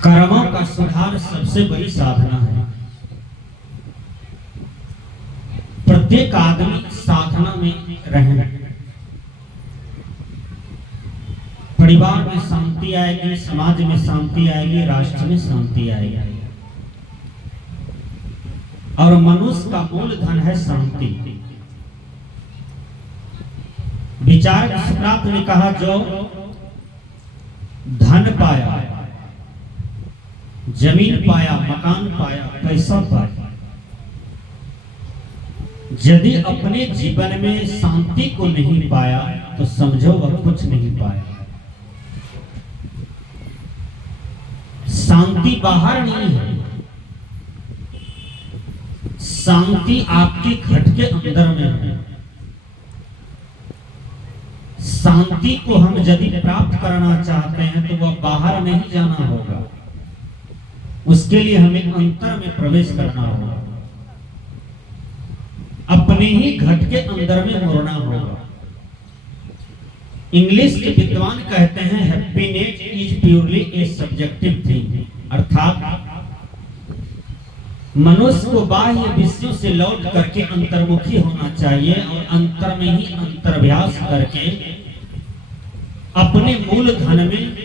कर्मों का सुधार सबसे बड़ी साधना है। प्रत्येक आदमी साधना में रहे, परिवार में शांति आएगी, समाज में शांति आएगी, राष्ट्र में शांति आएगी। और मनुष्य का मूल धन है शांति। विचारक सुकरात ने कहा, जो धन पाया, जमीन पाया, मकान पाया, पैसा पाया, यदि अपने जीवन में शांति को नहीं पाया तो समझो वह कुछ नहीं पाया। शांति बाहर नहीं है, शांति आपके घट के अंदर में है। शांति को हम यदि प्राप्त करना चाहते हैं तो वह बाहर नहीं जाना होगा, उसके लिए हमें अंतर में प्रवेश करना होगा, अपने ही घट के अंदर में मुड़ना होगा। इंग्लिश के विद्वान कहते हैं, happiness is purely A subjective thing, अर्थात मनुष्य को बाह्य विषयों से लौट करके अंतर्मुखी होना चाहिए और अंतर में ही अंतर्भ्यास करके अपने मूल धन में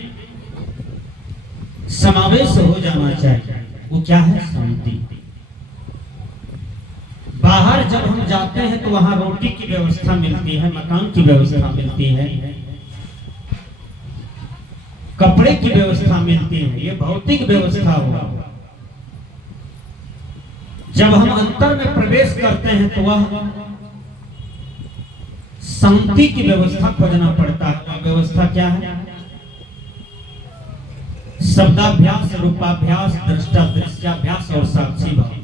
समावेश हो जाना चाहिए। वो क्या है? शांति। बाहर जब हम जाते हैं तो वहां रोटी की व्यवस्था मिलती है, मकान की व्यवस्था मिलती है, कपड़े की व्यवस्था मिलती है, ये भौतिक व्यवस्था हुआ। जब हम अंतर में प्रवेश करते हैं तो वह शांति की व्यवस्था खोजना पड़ता है। व्यवस्था क्या है? शब्दाभ्यास, रूपाभ्यास, दृष्टादृश्याभ्यास और साक्षी भाव।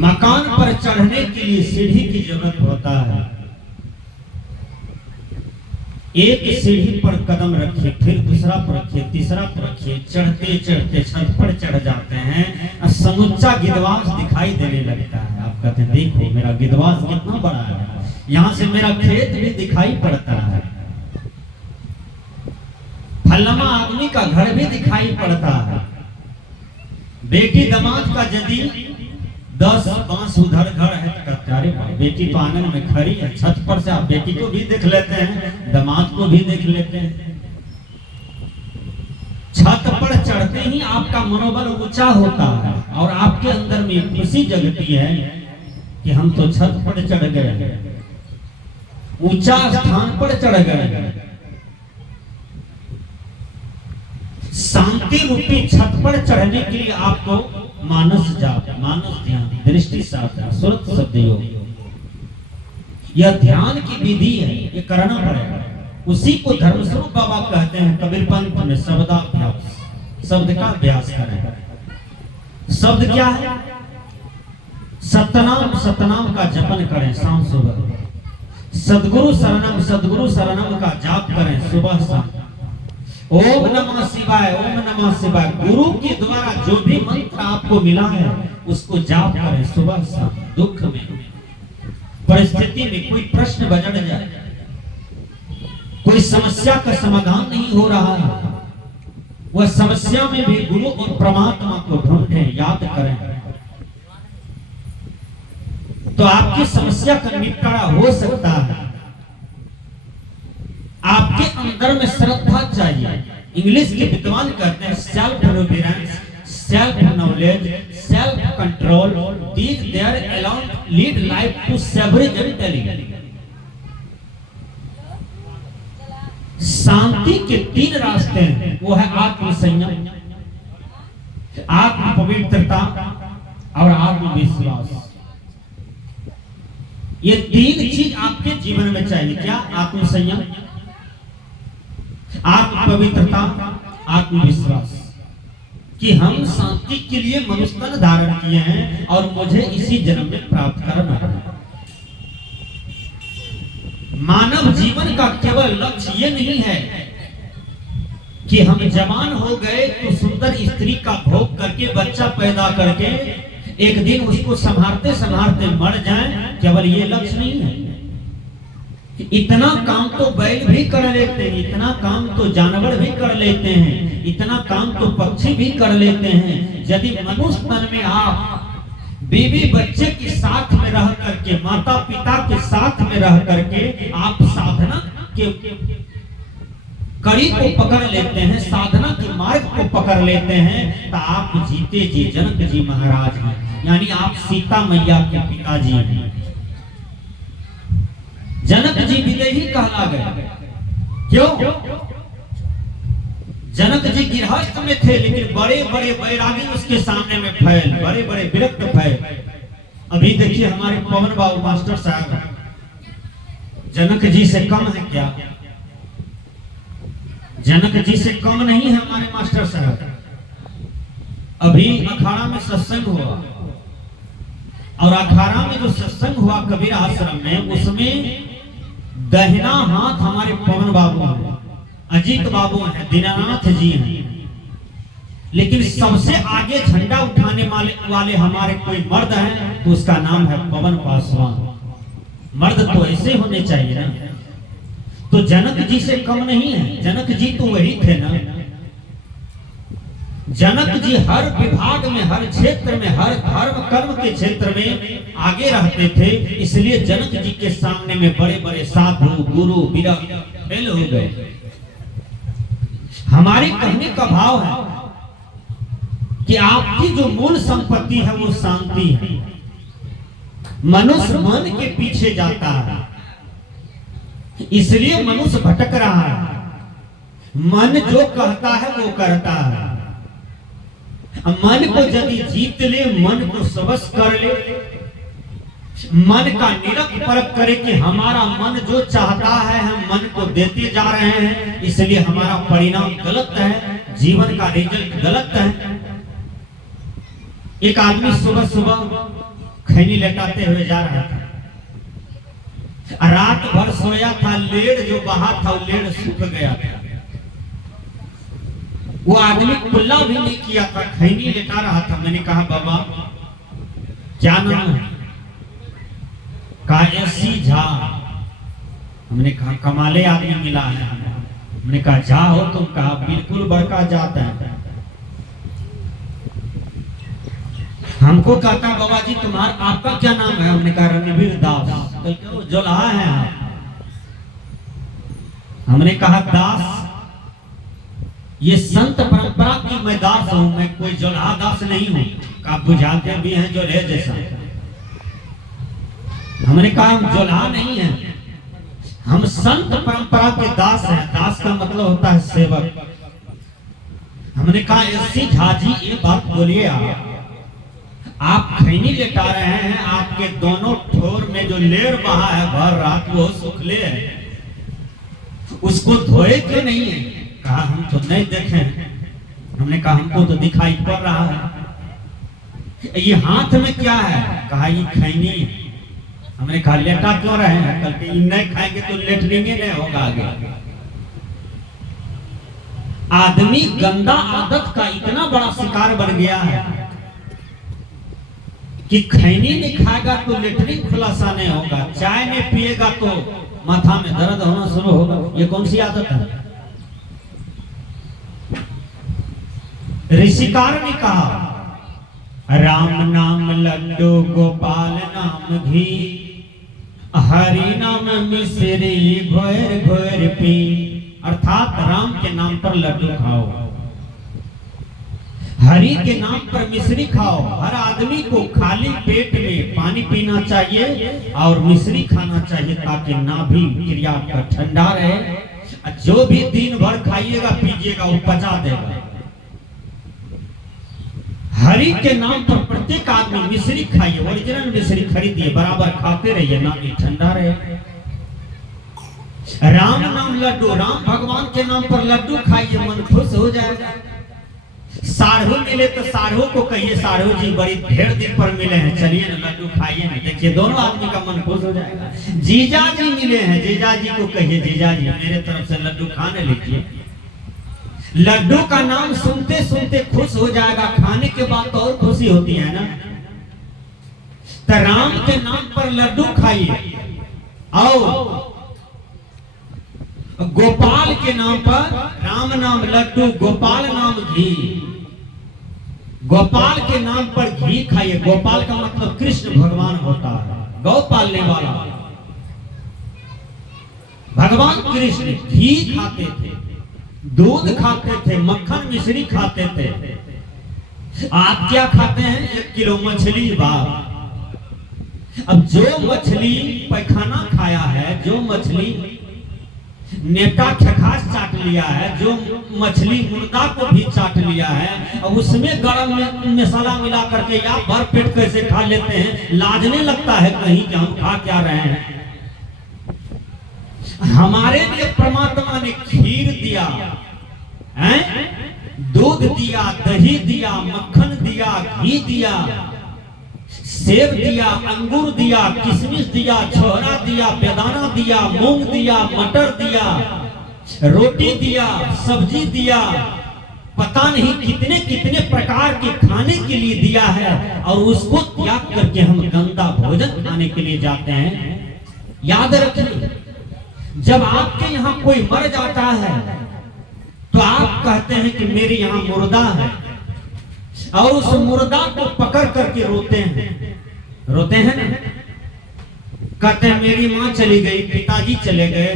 मकान पर चढ़ने के लिए सीढ़ी की जरूरत होता है। एक सीढ़ी पर कदम रखिए, फिर दूसरा पर रखिए, तीसरा पर रखिए, चढ़ते चढ़ते छत पर चढ़ जाते हैं, समूचा गिदवास दिखाई देने लगता है। आप कहते हैं, देखो मेरा गिदवास कितना बड़ा है, यहाँ से मेरा खेत भी दिखाई पड़ता है, फलमा आदमी का घर भी दिखाई पड़ता है। बेटी दामाद का यदि 10 बांस उधर घर है तो कहते हैं, अरे बेटी तो आंगन में खड़ी है। छत पर से आप बेटी को भी देख लेते हैं, दामाद को भी देख लेते हैं। छत पर चढ़ते ही आपका मनोबल ऊंचा होता है और आपके अंदर में खुशी जगती है कि हम तो छत पर चढ़ गए, ऊंचा स्थान पर चढ़ गए। शांति रूपी छत पर चढ़ने के लिए आपको मानस जाप, मानस ध्यान, दृष्टि साधना, सुरत शब्द योग, यह ध्यान की विधि है, ये करना पड़ेगा। उसी को धर्मस्वरूप बाबा कहते हैं कबीर पंथ में, शब्दाभ्यास, शब्द का अभ्यास करें। शब्द क्या है? सतनाम, सतनाम का जपन करें शाम सुबह। सदगुरु शरणम, सदगुरु शरणम का जाप करें सुबह शाम। ओम नमः शिवाय, ओम नमः शिवाय। गुरु के द्वारा जो भी मंत्र आपको मिला है उसको जाप करें सुबह शाम। दुख में, परिस्थिति में कोई प्रश्न बजड़ जाए, कोई समस्या का समाधान नहीं हो रहा है, वह समस्या में भी गुरु और परमात्मा को ढूंढें, याद करें, तो आपकी समस्या का निपटारा हो सकता है। आपके अंदर में श्रद्धा चाहिए। इंग्लिश के विद्वान कहते हैं, self reverence, self knowledge, self control, these there alone lead life to sovereign and telling. शांति के 3 रास्ते हैं, वो है आत्म संयम, आत्म पवित्रता और आत्मविश्वास। ये 3 चीज आपके जीवन में चाहिए। क्या? आत्म संयम, आत्म पवित्रता, आत्मविश्वास, कि हम शांति के लिए मनुष्य तन धारण किए हैं और मुझे इसी जन्म में प्राप्त करना है। मानव जीवन का केवल लक्ष्य ये नहीं है कि हम जवान हो गए तो सुंदर स्त्री का भोग करके, बच्चा पैदा करके एक दिन उसको संभालते संभालते मर जाएं, केवल ये लक्ष्य नहीं है। इतना काम तो बैल भी कर लेते हैं, इतना काम तो जानवर भी कर लेते हैं, इतना काम तो पक्षी भी कर लेते हैं। यदि मनुष्य तन में आप बीवी बच्चे के साथ में रह करके, माता पिता के साथ में रह करके आप साधना के कड़ी को पकड़ लेते हैं, साधना के मार्ग को पकड़ लेते हैं, तो आप जीते जी जनक जी महाराज हैं, यानी आप सीता मैया के पिताजी हैं। जनक जी विदेही कहला गए। क्यों? जनक जी गृहस्थ में थे, लेकिन बड़े बड़े बैरागी उसके सामने में फैल, बड़े बड़े विरक्त फैल। अभी देखिए हमारे पवन बाबू मास्टर साहब जनक जी से कम है क्या? जनक जी से कम नहीं है हमारे मास्टर साहब। अभी अखाड़ा में सत्संग हुआ, और अखाड़ा में जो सत्संग हुआ कबीर आश्रम में, उसमें दहिना हाथ हमारे पवन बाबू हैं, अजीत बाबू हैं, दीनानाथ जी हैं, लेकिन सबसे आगे झंडा उठाने वाले हमारे कोई मर्द हैं, तो उसका नाम है पवन पासवान। मर्द तो ऐसे होने चाहिए ना। तो जनक जी से कम नहीं है, जनक जी तो वही थे ना। जनक जी हर विभाग में, हर क्षेत्र में, हर धर्म कर्म के क्षेत्र में आगे रहते थे, इसलिए जनक जी के सामने में बड़े बड़े साधु गुरु विरक्त फेल हो गए। हमारे कहने का भाव है कि आपकी जो मूल संपत्ति है वो शांति है। मनुष्य मन के पीछे जाता है, इसलिए मनुष्य भटक रहा है। मन जो कहता है वो करता है। मन को यदि जीत ले, मन को सबस कर ले, मन का निरख परख करे कि हमारा मन जो चाहता है हम मन को देते जा रहे हैं, इसलिए हमारा परिणाम गलत है, जीवन का रिजल्ट गलत है। एक आदमी सुबह सुबह खैनी लटाते हुए जा रहा था, रात भर सोया था, लेड़ जो बहा था वो लेड़ सूख गया था। वो आदमी कुल्ला भी नहीं किया था, खैनी लेटा रहा था। मैंने कहा बाबा क्या नाम है? कहा ऐसी झा। हमने कहा कमाले आदमी मिला है। हमने कहा झा हो तुम? कहा बिल्कुल बड़का जाता है। हमको कहता बाबा जी तुम्हारा आपका क्या नाम है? हमने कहा रणवीर दास। तो जोल्हा है आप? हमने कहा दास ये संत परंपरा की मैं दास हूं, मैं कोई जोल्हा दास नहीं हूं। आप बुझाते भी हैं जोल्हे जैसा। हमने कहा हम जोल्हा नहीं हैं, हम संत परंपरा के दास हैं। दास का मतलब होता है सेवक। हमने कहा ऐसी झाजी ये बात बोलिए, आप खैनी लेटा रहे हैं, आपके दोनों ठोर में जो लेर बहा है भर रात वो सुखले है, उसको धोए क्यों नहीं है? कहा हम तो नहीं देखे। हमने कहा हमको तो दिखाई पड़ रहा है। ये हाथ में क्या है? कहा ये खैनी है। हमने कहा लेटा क्यों रहे हैं? कल के नहीं खाएंगे तो लेटरिंग नहीं होगा आगे। आदमी गंदा आदत का इतना बड़ा शिकार बन गया है कि खैनी नहीं खाएगा तो लेटरिंग खुलासा नहीं होगा, चाय नहीं पिएगा तो माथा में दर्द होना शुरू होगा। ये कौन सी आदत है? ऋषिकार ने कहा राम नाम लड्डू गोपाल नाम घी, हरि नाम मिश्री घोर घोर पी। अर्थात राम के नाम पर लड्डू खाओ, हरि के नाम पर मिश्री खाओ। हर आदमी को खाली पेट में पानी पीना चाहिए और मिश्री खाना चाहिए, ताकि नाभि क्रिया का ठंडा रहे। जो भी दिन भर खाइएगा पीजिएगा वो पचा देगा। हरि के नाम पर प्रत्येक आदमी मिश्री खाइए, ओरिजिनल मिश्री खरीदिए, बराबर खाते रहिए, नाभि ठंडा रहे। राम नाम लड्डू, राम भगवान के नाम पर लड्डू खाइए, मन खुश हो जाएगा। साढ़ू मिले तो साढ़ू को कहिए साढ़ू जी बड़ी ढेर दिन पर मिले हैं, चलिए ना लड्डू खाइए ना, देखिए दोनों आदमी का मन खुश हो जाएगा। जीजा जी मिले हैं, जीजा जी को कहिए जीजा जी मेरे तरफ से लड्डू खाने लीजिए। लड्डू का नाम सुनते सुनते खुश हो जाएगा, खाने के बाद तो और खुशी होती है ना। तो राम के नाम पर लड्डू खाइए और गोपाल के नाम पर राम नाम लड्डू, गोपाल नाम घी। गोपाल के नाम पर घी खाइए। गोपाल का मतलब कृष्ण भगवान होता है, गौ पालने वाला। भगवान कृष्ण घी खाते थे, दूध खाते थे, मक्खन मिश्री खाते थे। आप क्या खाते हैं? 1 किलो मछली बाप। अब जो मछली पैखाना खाया है, जो मछली नेता खखास चाट लिया है, जो मछली मुर्दा को भी चाट लिया है, अब उसमें गरम में मसाला मिला करके या भर पेट कैसे खा लेते हैं, लाजने लगता है कहीं कि हम खा क्या रहे हैं। हमारे लिए परमात्मा ने खीर दिया है, दूध दिया, दही दिया, मक्खन दिया, घी दिया, सेब दिया, अंगूर दिया, किशमिश दिया, छोहरा दिया, बेदाना दिया, मूंग दिया, मटर दिया, रोटी दिया, सब्जी दिया, पता नहीं कितने कितने प्रकार के खाने के लिए दिया है। और उसको त्याग करके हम गंदा भोजन खाने के लिए जाते हैं। याद रखिए, जब आपके यहाँ कोई मर जाता है तो आप कहते हैं कि मेरे यहाँ मुर्दा है, और उस मुर्दा को पकड़ करके रोते हैं। रोते हैं ना, कहते हैं मेरी माँ चली गई, पिताजी चले गए,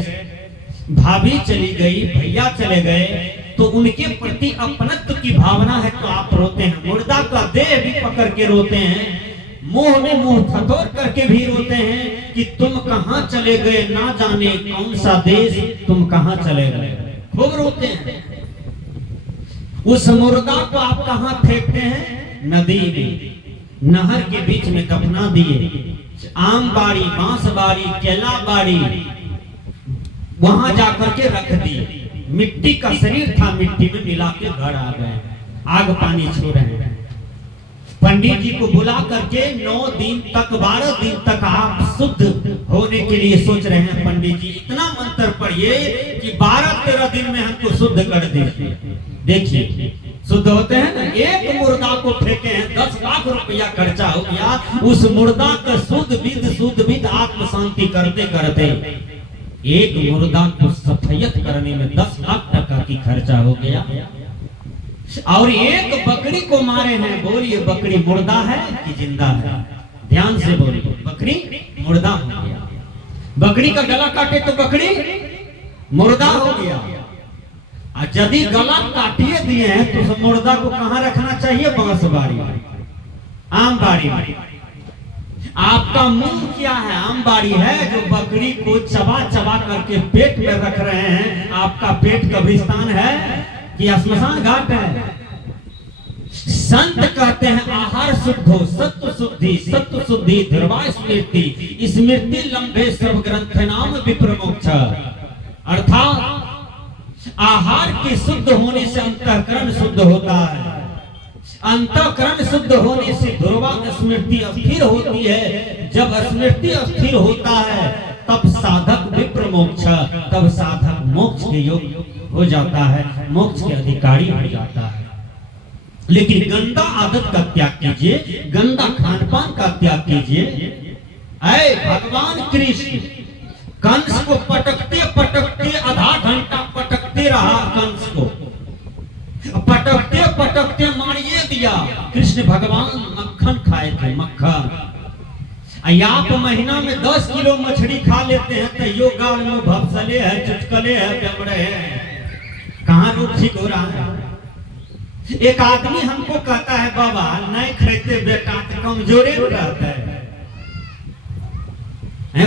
भाभी चली गई, भैया चले गए, तो उनके प्रति अपनत्व की भावना है तो आप रोते हैं। मुर्दा का देह भी पकड़ के रोते हैं, मुंह में मुंह थतोर करके भी रोते हैं कि तुम कहां चले गए, ना जाने कौन सा देश, तुम कहां चले गए, खूब रोते हैं। उस मुर्दा को आप कहां फेंकते हैं? नदी में, नहर के बीच में दफना दिए। आम बाड़ी, बांस बाड़ी, केला बाड़ी, वहां जाकर के रख दिए। मिट्टी का शरीर था, मिट्टी में मिला के घर आ गए, आग पानी छू रहे हैं। पंडित जी को बुला करके 9 दिन तक, 12 दिन तक आप शुद्ध होने के लिए सोच रहे हैं। पंडित जी इतना मंत्र पढ़िए कि 12-13 दिन में हमको शुद्ध कर दीजिए। देखिए शुद्ध होते हैं ना। एक मुर्दा को फेंके हैं, 10 लाख रुपया खर्चा हो गया। उस मुर्दा का शुद्ध विद आत्म शांति करते करते एक मुर्दा को सफैयत करने में 10 लाख टका की खर्चा हो गया। और एक बकरी को मारे हैं। बोलिए बकरी मुर्दा है कि जिंदा है? ध्यान से बोलिए, बकरी मुर्दा हो गया। बकरी का गला काटे तो बकरी मुर्दा हो गया। यदि गला काटिए दिए हैं तो मुर्दा को कहां रखना चाहिए? बांस बाड़ी, आम बाड़ी में। आपका मुंह क्या है? आम बाड़ी है, जो बकरी को चबा चबा करके पेट में रख रहे हैं। आपका पेट कब्रिस्तान है कि स्मशान घाट है? संत कहते हैं आहार शुद्धो सत्व शुद्धि, सत्व शुद्धि धर्वा स्मृति, स्मृति लंबे सर्व ग्रंथ नाम विप्रमोक्ष। अर्थात आहार के शुद्ध होने से अंतःकरण शुद्ध होता है, अंतःकरण शुद्ध होने से ध्रुवा स्मृति स्थिर होती है। जब स्मृति स्थिर होता है तब साधक विप्रमोक्ष, तब साधक मोक्ष के योग्य हो जाता है, मोक्ष के अधिकारी हो जाता है। लेकिन गंदा आदत का त्याग कीजिए, गंदा खान पान का त्याग कीजिए। ऐ भगवान कृष्ण कंस को पटकते पटकते आधा घंटा पटकते रहा। कंस को पटकते पटकते मारिए दिया। कृष्ण भगवान मक्खन खाए थे, मक्खन। आप महीना में 10 किलो मछली खा लेते हैं तो यो गाल में भपसले है, चुटकले है, बेमड़े है, कहाँ रोग ठीक हो रहा है? एक आदमी हमको कहता है बाबा नहीं खाते बेटा तो कमजोरे रहता है।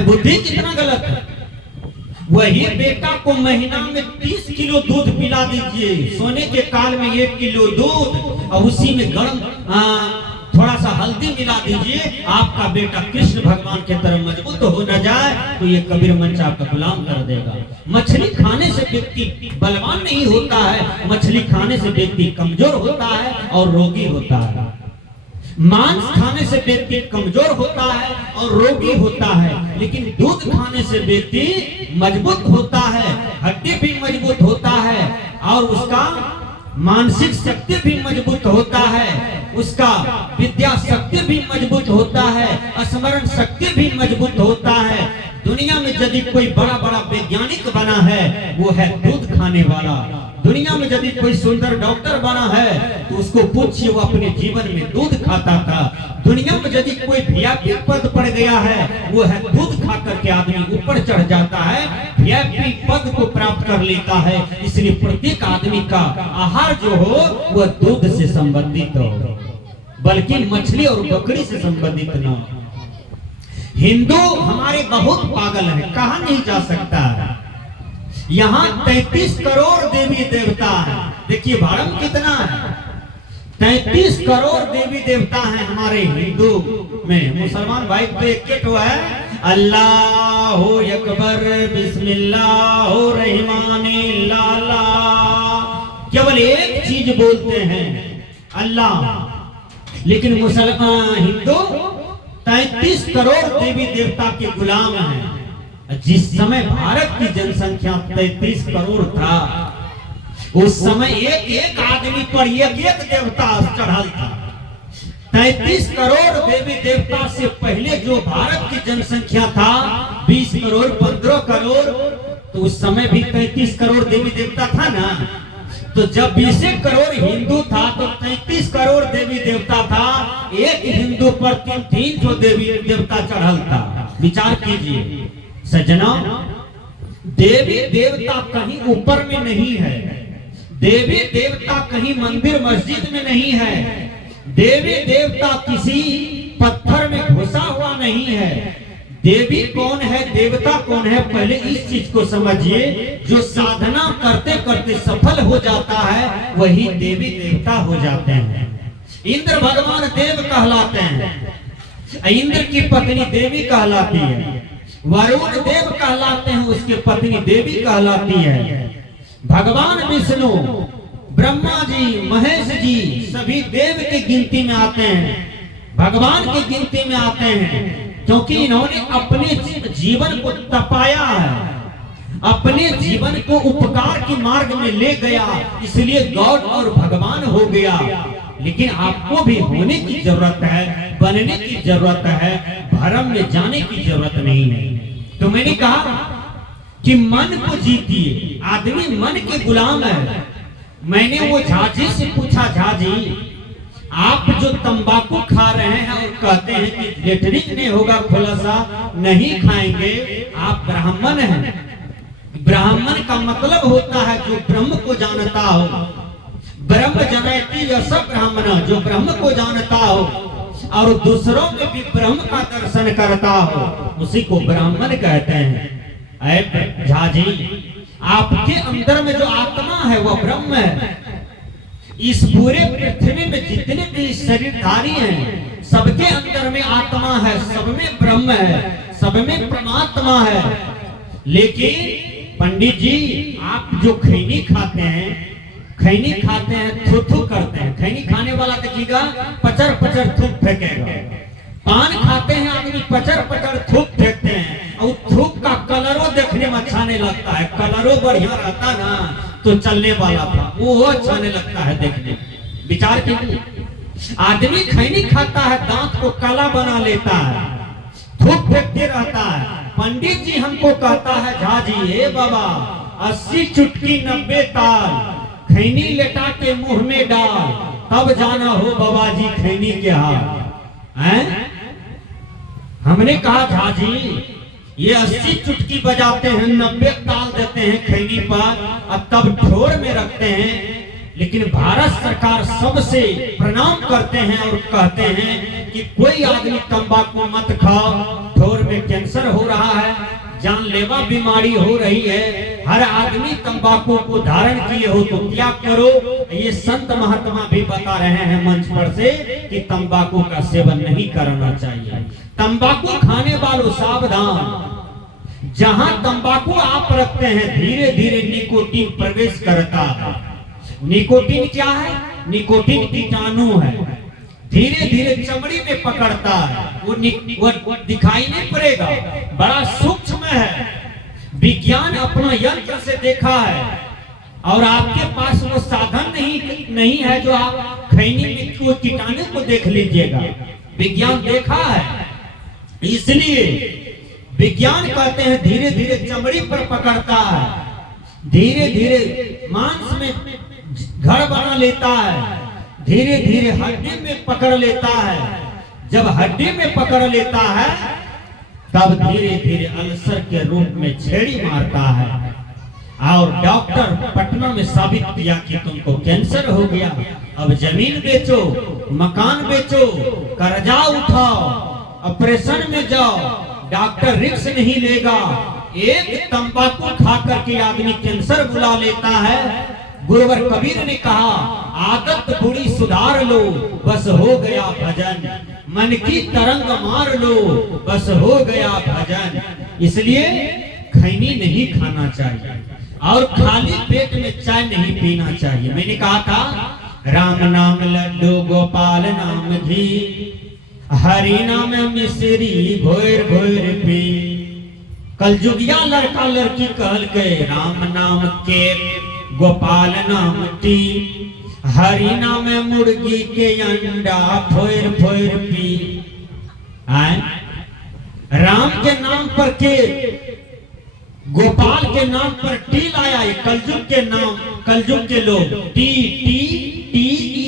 बुद्धि कितना गलत है। वही बेटा को महीना में 30 किलो दूध पिला दीजिए, सोने के काल में 1 किलो दूध, और उसी में गर्म थोड़ा सा हल्दी मिला दीजिए। आपका बेटा कृष्ण भगवान के तरफ मजबूत हो न जाए तो ये कबीर मंच आपका गुलाम कर देगा। मछली खाने से व्यक्ति बलवान नहीं होता है, मछली खाने से व्यक्ति कमजोर होता है और रोगी होता है। मांस खाने से व्यक्ति कमजोर होता है और रोगी होता है, लेकिन दूध खाने से व्यक्ति मजबूत होता है, हड्डी भी मजबूत होता है, और उसका मानसिक शक्ति भी मजबूत होता है, उसका विद्या शक्ति भी मजबूत होता है, स्मरण शक्ति भी मजबूत होता है। दुनिया में यदि कोई बड़ा बड़ा वैज्ञानिक बना है वो है दूध खाने वाला। दुनिया में यदि कोई सुंदर डॉक्टर बना है तो उसको पूछिए वो अपने जीवन में दूध खाता था। दुनिया में यदि कोई वीआईपी पद पर गया है वो है दूध खा करके आदमी ऊपर चढ़ जाता है, वीआईपी पद को प्राप्त कर लेता है। इसलिए प्रत्येक आदमी का आहार जो हो वह दूध से संबंधित हो, बल्कि मछली और बकरी से संबंधित न हो। हिंदू हमारे बहुत पागल हैं, कहा नहीं जा सकता। यहाँ 33 करोड़ देवी देवता है। देखिए भारत कितना है, 33 करोड़ देवी देवता हैं हमारे हिंदू में। मुसलमान भाई तो एक हुआ है, अल्लाह अकबर बिस्मिल्लाह रहमानिल्लाह, केवल एक चीज बोलते हैं अल्लाह। लेकिन मुसलमान हिंदू 33 करोड़ देवी देवता के गुलाम हैं। जिस समय भारत की जनसंख्या 33 करोड़ था उस समय एक एक आदमी पर एक एक देवता चढ़ल था। 33 करोड़ देवी देवता से पहले जो भारत की जनसंख्या था 20 करोड़ 15 करोड़, तो उस समय भी 33 करोड़ देवी देवता था ना। तो जब 20 करोड़ हिंदू था तो 33 करोड़ देवी देवता था। एक हिंदू पर 300 देवी देवता चढ़ल था। विचार कीजिए सज्जनों, देवी देवता कहीं ऊपर में नहीं है, देवी देवता कहीं मंदिर मस्जिद में नहीं है, देवी देवता किसी पत्थर में घुसा हुआ नहीं है। देवी कौन है, देवता कौन है, पहले इस चीज को समझिए। जो साधना करते करते सफल हो जाता है वही देवी देवता हो जाते हैं। इंद्र भगवान देव कहलाते हैं, इंद्र की पत्नी देवी कहलाती है। वरुण देव कहलाते हैं, उसकी पत्नी देवी कहलाती है। भगवान विष्णु, ब्रह्मा जी, महेश जी सभी देव की गिनती में आते हैं, भगवान की गिनती में आते हैं, क्योंकि इन्होंने अपने जीवन को तपाया है, अपने जीवन को उपकार के मार्ग में ले गया, इसलिए गॉड और भगवान हो गया। लेकिन आपको भी होने की जरूरत है, बनने की जरूरत है, भरम में जाने की जरूरत नहीं है। तो मैंने कहा कि मन को जीतिए, आदमी मन के गुलाम है। मैंने वो झाजी से पूछा, झाजी आप जो तंबाकू खा रहे हैं और कहते हैं कि लेटरिन नहीं होगा, खुलासा नहीं खाएंगे, आप ब्राह्मण हैं। ब्राह्मण का मतलब होता है जो ब्रह्म को जानता हो, ब्रह्म जनयति यश ब्राह्मण, जो ब्रह्म को जानता हो और दूसरों में भी ब्रह्म का दर्शन करता हो, उसी को ब्राह्मण कहते हैं। ऐ झाजी, आपके अंदर में जो आत्मा है वह ब्रह्म है। इस पूरे पृथ्वी में जितने भी शरीरधारी हैं सबके अंदर में आत्मा है, सब में ब्रह्म है, सब में परमात्मा है। लेकिन पंडित जी आप जो खैनी खाते हैं, खैनी खाते हैं, थू थू करते हैं। खैनी खाने वाला देखिएगा पचर पचर थूक फेंकेगा। पान खाते हैं आदमी पचर पचर थूक फेंकते हैं, और थूक का कलरों देखने में अच्छा नहीं लगता है। कलरों बढ़िया रहता ना तो चलने वाला था, वो अच्छा नहीं लगता है देखने। विचार कीजिए, आदमी खैनी खाता है, दांत को काला बना लेता है, थूक फेंकते रहता है। पंडित जी हमको कहता है, झाजी हे बाबा 80 चुटकी 90 ताल, खैनी लेटा के मुंह में डाल, तब जाना हो बाबा जी खैनी के हाल हैं। हमने कहा झाजी ये 80 चुटकी बजाते हैं, 90 ताल देते हैं खैनी पर, और तब ठोर में रखते हैं। लेकिन भारत सरकार सबसे प्रणाम करते हैं और कहते हैं कि कोई आदमी तंबाकू मत खाओ, ठोर में कैंसर हो रहा है, जानलेवा बीमारी हो रही है, हर आदमी तंबाकू को धारण किए हो तो त्याग करो। ये संत महात्मा भी बता रहे हैं मंच पर से कि तंबाकू का सेवन नहीं करना चाहिए। तंबाकू खाने वालों सावधान, जहां तंबाकू आप रखते हैं धीरे धीरे निकोटीन प्रवेश करता है। निकोटीन क्या है? निकोटीन कीटाणु है, धीरे धीरे चमड़ी में पकड़ता है। वो दिखाई नहीं पड़ेगा, बड़ा सूक्ष्म है। विज्ञान अपना यंत्र से देखा है, और आपके पास वो साधन नहीं है जो आप खैनी में कोई कीटाणु को देख लीजिएगा। विज्ञान देखा है, इसलिए विज्ञान कहते हैं धीरे धीरे चमड़ी पर पकड़ता है, धीरे धीरे मांस में घर बना लेता है, धीरे धीरे हड्डी में पकड़ लेता है। जब हड्डी में पकड़ लेता है तब धीरे धीरे अल्सर के रूप में छेड़ी मारता है। और डॉक्टर पटना में साबित किया कि तुमको कैंसर हो गया, अब जमीन बेचो, मकान बेचो, कर्जा उठाओ, ऑपरेशन में जाओ। डॉक्टर रिस्क नहीं लेगा। एक तंबाकू खा करके आदमी कैंसर बुला लेता है। गुरुवर कबीर ने कहा आदत बुरी सुधार लो, बस हो गया भजन। मन की तरंग मार लो, बस हो गया भजन। इसलिए खैनी नहीं खाना चाहिए और खाली पेट में चाय नहीं पीना चाहिए। मैंने कहा था राम नाम लड्डू गोपाल नाम घी, हरि नाम मिश्री घोर घोर पी। कलजुगिया लड़का लड़की कहल गए राम नाम के गोपाल नाम टी, हरि नाम मुर्गी के अंडा फोर फोर पी। राम के नाम पर के, गोपाल के नाम पर टी लाया है। कलयुग के नाम, कलयुग के लोग T T T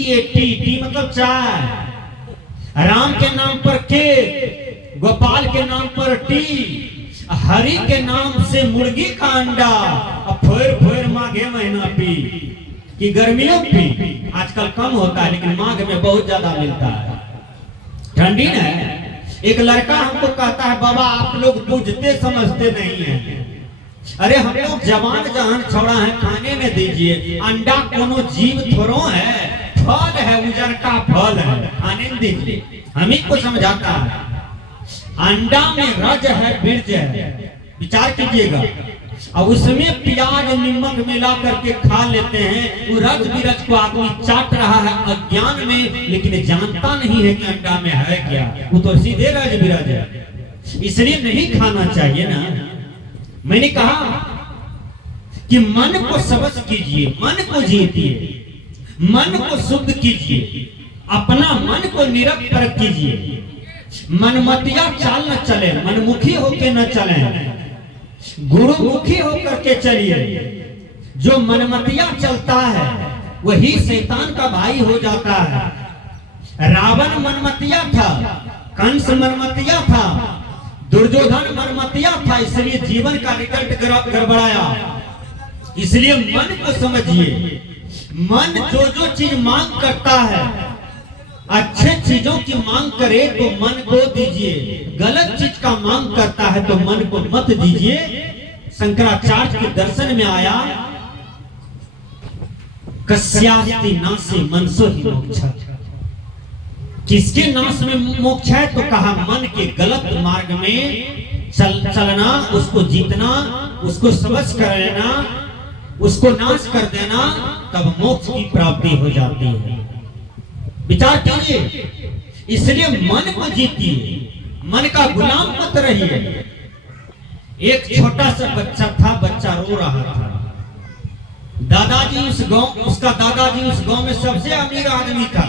E T, T मतलब चाय। राम के नाम पर के, गोपाल के नाम पर टी, हरि के नाम से मुर्गी का अंडा, फोर फोर माघे महीना पी कि गर्मियों पी। आजकल कम होता है लेकिन माघ में बहुत ज्यादा मिलता है। ठंडी है। एक लड़का हमको कहता है बाबा आप लोग बुझते समझते नहीं है। अरे हम लोग जवान जहान छोड़ा है, खाने में दीजिए। अंडा कोनो जीव थोड़ो है, फल है, उजर का फल है, खाने में दीजिए। हम ही को समझाता है। अंडा में रज है, बीज है, विचार कीजिएगा। और उसमें प्याज नमक मिला करके खा लेते हैं। वो रज बिरज को आदमी चाट रहा है अज्ञान में, लेकिन जानता नहीं है कि अंडा में है क्या। वो तो सीधे रज बिरज है, इसलिए नहीं खाना चाहिए ना। मैंने कहा कि मन को सबस कीजिए, मन को जीतिए, मन को शुद्ध कीजिए, अपना मन को निरंतर कीजिए। मनमतिया चाल न चले, मनमुखी होके न चले, गुरुमुखी होकर के चलिए। जो मनमतिया चलता है वही शैतान का भाई हो जाता है। रावण मनमतिया था, कंस मनमतिया था, दुर्योधन मनमतिया था, इसलिए जीवन का रिजल्ट गड़बड़ाया। इसलिए मन को समझिए। मन जो जो चीज मांग करता है, अच्छे चीजों की मांग करे तो मन को दीजिए, गलत चीज का मांग करता है तो मन को मत दीजिए। शंकराचार्य के दर्शन में आया कस्यास्ति नासे मनसो ही मोक्ष। किसके नाश में मोक्ष है? तो कहा मन के गलत मार्ग में चलना, उसको जीतना, उसको सबस कर लेना, उसको नाश कर देना, तब मोक्ष की प्राप्ति हो जाती है। विचार कीजिए। इसलिए मन को जीतिए, मन का गुलाम मत रहिए। एक छोटा सा बच्चा था, बच्चा रो रहा था। दादाजी उस गांव, उसका दादाजी उस गांव में सबसे अमीर आदमी था।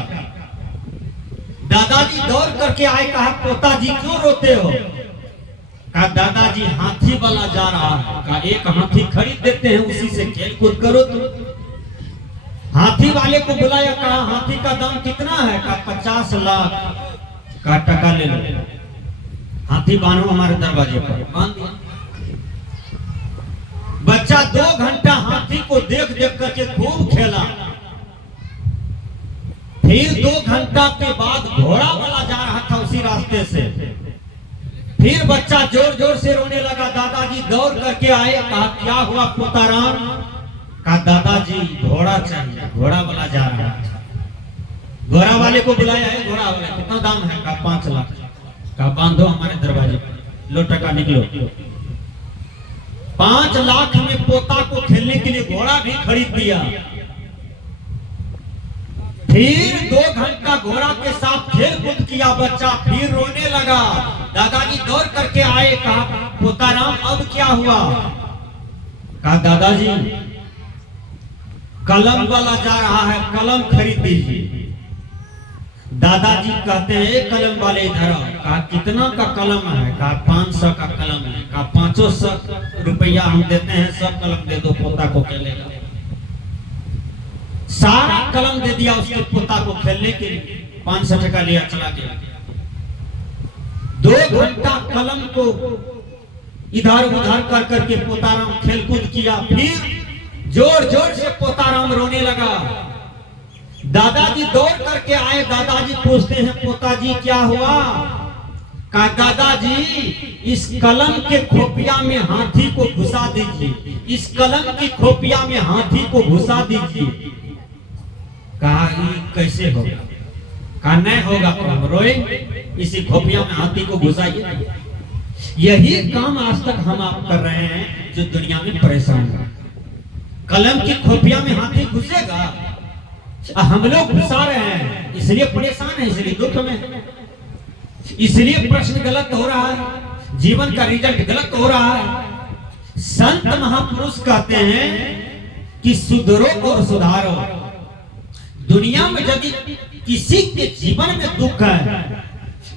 दादाजी दौड़ करके आए, कहा पोताजी क्यों रोते हो? कहा दादाजी हाथी वाला जा रहा है। कहा एक हाथी खरीद देते हैं, उसी से खेल कूद करो तुम। हाथी वाले को बुलाया, कहा हाथी का दाम कितना है? कहा 50 लाख का टका ले लो, हाथी बांधो हमारे दरवाजे पर। बांध दिया। बच्चा 2 घंटा हाथी को देख देख करके खूब खेला। फिर 2 घंटा के बाद घोड़ा वाला जा रहा था उसी रास्ते से। फिर बच्चा जोर जोर से रोने लगा। दादाजी दौड़ करके आए, कहा क्या हुआ पोताराम? कहा दादाजी घोड़ा चाहिए, घोड़ा वाला जा रहा था। घोड़ा वाले को बुलाया है। घोड़ा वाला कितना दाम है? कहा 5 लाख। कहा बांधो हमारे दरवाजे पर, लो टका निकलो। 5 लाख में पोता को खेलने के लिए घोड़ा भी खरीद दिया। फिर 2 घंटा घोड़ा के साथ खेल कूद किया बच्चा, फिर रोने लगा। दादाजी दौड़ करके आए, कहा पोताराम अब क्या हुआ? कहा दादाजी कलम वाला जा रहा है, कलम खरीद दीजिए। दादाजी कहते हैं कलम वाले इधर आओ। कहा कितना का कलम है? कहा 500 का कलम है। कहा 500 रुपया हम देते हैं, सब कलम दे दो, पोता को खेलेगा। सारा कलम दे दिया उसके पोता को खेलने के लिए। 500 टका लिया, चला गया। 2 घंटा कलम को इधर उधर कर करके पोताराम खेलकूद किया। फिर जोर जोर से पोताराम रोने लगा। दादाजी दौड़ करके आए। दादाजी पूछते हैं, पोताजी क्या हुआ? कहा दादाजी इस कलम के खोपिया में हाथी को घुसा दीजिए, इस कलम की खोपिया में हाथी को घुसा दीजिए। कहा ये कैसे होगा? कहा नहीं होगा तो हम रोएंगे, इसी खोपिया में हाथी को घुसाइए। यही काम आज तक हम आप कर रहे हैं जो दुनिया में परेशान है। कलम की खोपिया में हाथी घुसेगा, हम लोग घुसा रहे हैं, इसलिए परेशान है, इसलिए दुख में, इसलिए प्रश्न गलत हो रहा है, जीवन का रिजल्ट गलत हो रहा है। संत महापुरुष कहते हैं कि सुधरो और सुधारो। दुनिया में यदि किसी के जीवन में दुख है,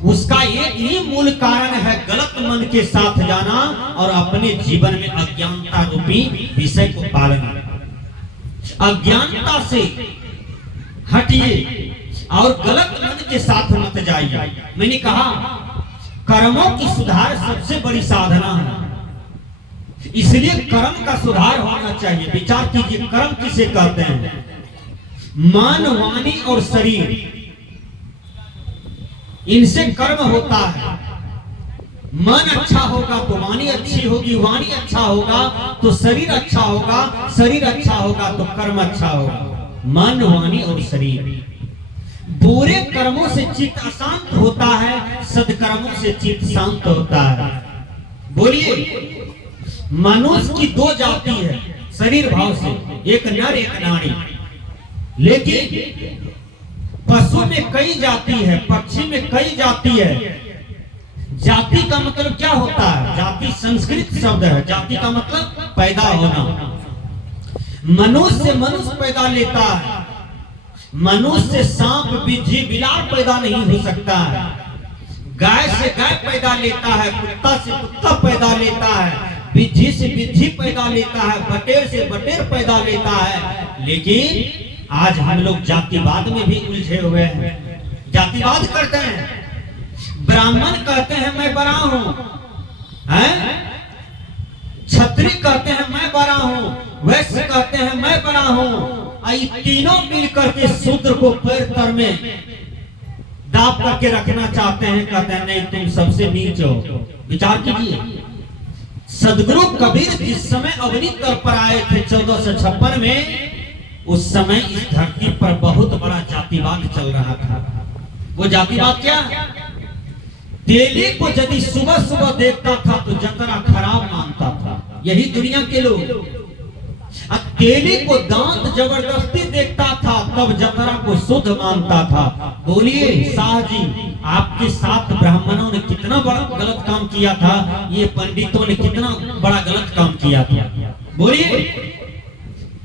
उसका एक ही मूल कारण है गलत मन के साथ जाना और अपने जीवन में अज्ञानता रूपी विषय को पालना। अज्ञानता से हटिए और गलत मन के साथ मत जाइए। मैंने कहा कर्मों की सुधार सबसे बड़ी साधना है, इसलिए कर्म का सुधार होना चाहिए। विचार कीजिए, कर्म किसे कहते हैं? मन, वाणी और शरीर, इनसे कर्म होता है। मन अच्छा होगा तो वाणी अच्छी होगी, वाणी अच्छा होगा तो शरीर अच्छा होगा, शरीर अच्छा होगा तो कर्म अच्छा होगा। मन, वाणी और शरीर। बुरे कर्मों से चित्त अशांत होता है, सदकर्मों से चित्त शांत होता है। बोलिए, मनुष्य की 2 जाति है शरीर भाव से, एक नर एक नारी। लेकिन पशु में कई जाति है, पक्षी में कई जाति है। जाति का मतलब क्या होता है? जाति संस्कृत शब्द है। जाति का मतलब पैदा होना। मनुष्य से मनुष्य पैदा लेता है, मनुष्य से सांप, बिच्छी, बिलार पैदा नहीं हो सकता है। गाय से गाय पैदा लेता है, कुत्ता से कुत्ता पैदा लेता है, बिच्छी से बिच्छी पैदा लेता है, बटेर से बटेर पैदा लेता है। लेकिन आज हम लोग जातिवाद में भी उलझे हुए हैं, जातिवाद करते हैं। ब्राह्मण कहते हैं मैं बड़ा हूं, क्षत्रिय कहते हैं मैं बड़ा हूं, वैश्य कहते हैं मैं बड़ा हूं। तीनों मिलकर के शूद्र को पैर तर में दाब करके रखना चाहते हैं। कहते हैं नहीं, तुम सबसे नीच हो। विचार कीजिए, सदगुरु कबीर जिस समय अवनी तल पर आए थे 1456 में, उस समय इस धरती पर बहुत बड़ा जातिवाद चल रहा था। वो जातिवाद क्या? तेली को यदि सुबह सुबह देखता था तो जतरा खराब मानता था। यही दुनिया के लोग। तेली को दांत जबरदस्ती देखता था तब जतरा को शुद्ध मानता था। बोलिए शाह जी, आपके साथ ब्राह्मणों ने कितना बड़ा गलत काम किया था, ये पंडितों ने कितना बड़ा गलत काम किया था। बोलिए,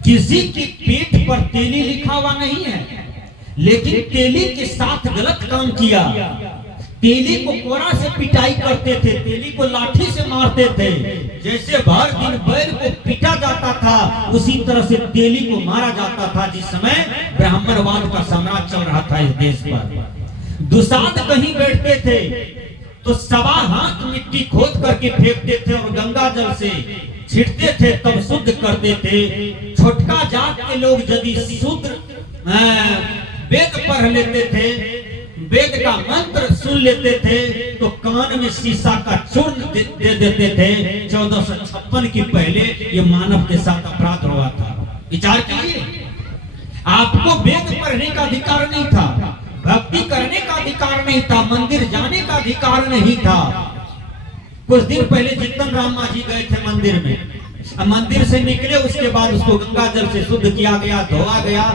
किसी की पीठ पर तेली लिखा हुआ नहीं है, लेकिन तेली के साथ गलत काम किया। तेली को कोड़ा से पिटाई करते थे, तेली को लाठी से मारते थे। जैसे भर दिन बैल को पीटा जाता था, उसी तरह से तेली को मारा जाता था। जिस समय ब्राह्मणवाद का साम्राज्य चल रहा था इस देश पर, दुसाध कहीं बैठते थे तो 1.25 हाथ मिट्टी खोद करके फेंकते थे और गंगा जल से छिड़ते थे, तब शुद्ध करते थे। छोटका जात के लोग यदि शुद्ध वेद पढ़ लेते थे, वेद का मंत्र सुन लेते थे, तो कान में शीशा का चूर्ण दे देते थे। 1456 की पहले ये मानव के साथ अपराध हुआ था। विचार कीजिए, आपको वेद पढ़ने का अधिकार नहीं था, भक्ति करने का अधिकार नहीं था, मंदिर जाने का अधिकार नहीं था। कुछ दिन पहले जितन राम जी गए थे मंदिर में, मंदिर से निकले, उसके बाद उसको गंगा जल से शुद्ध किया गया, धोआ गया।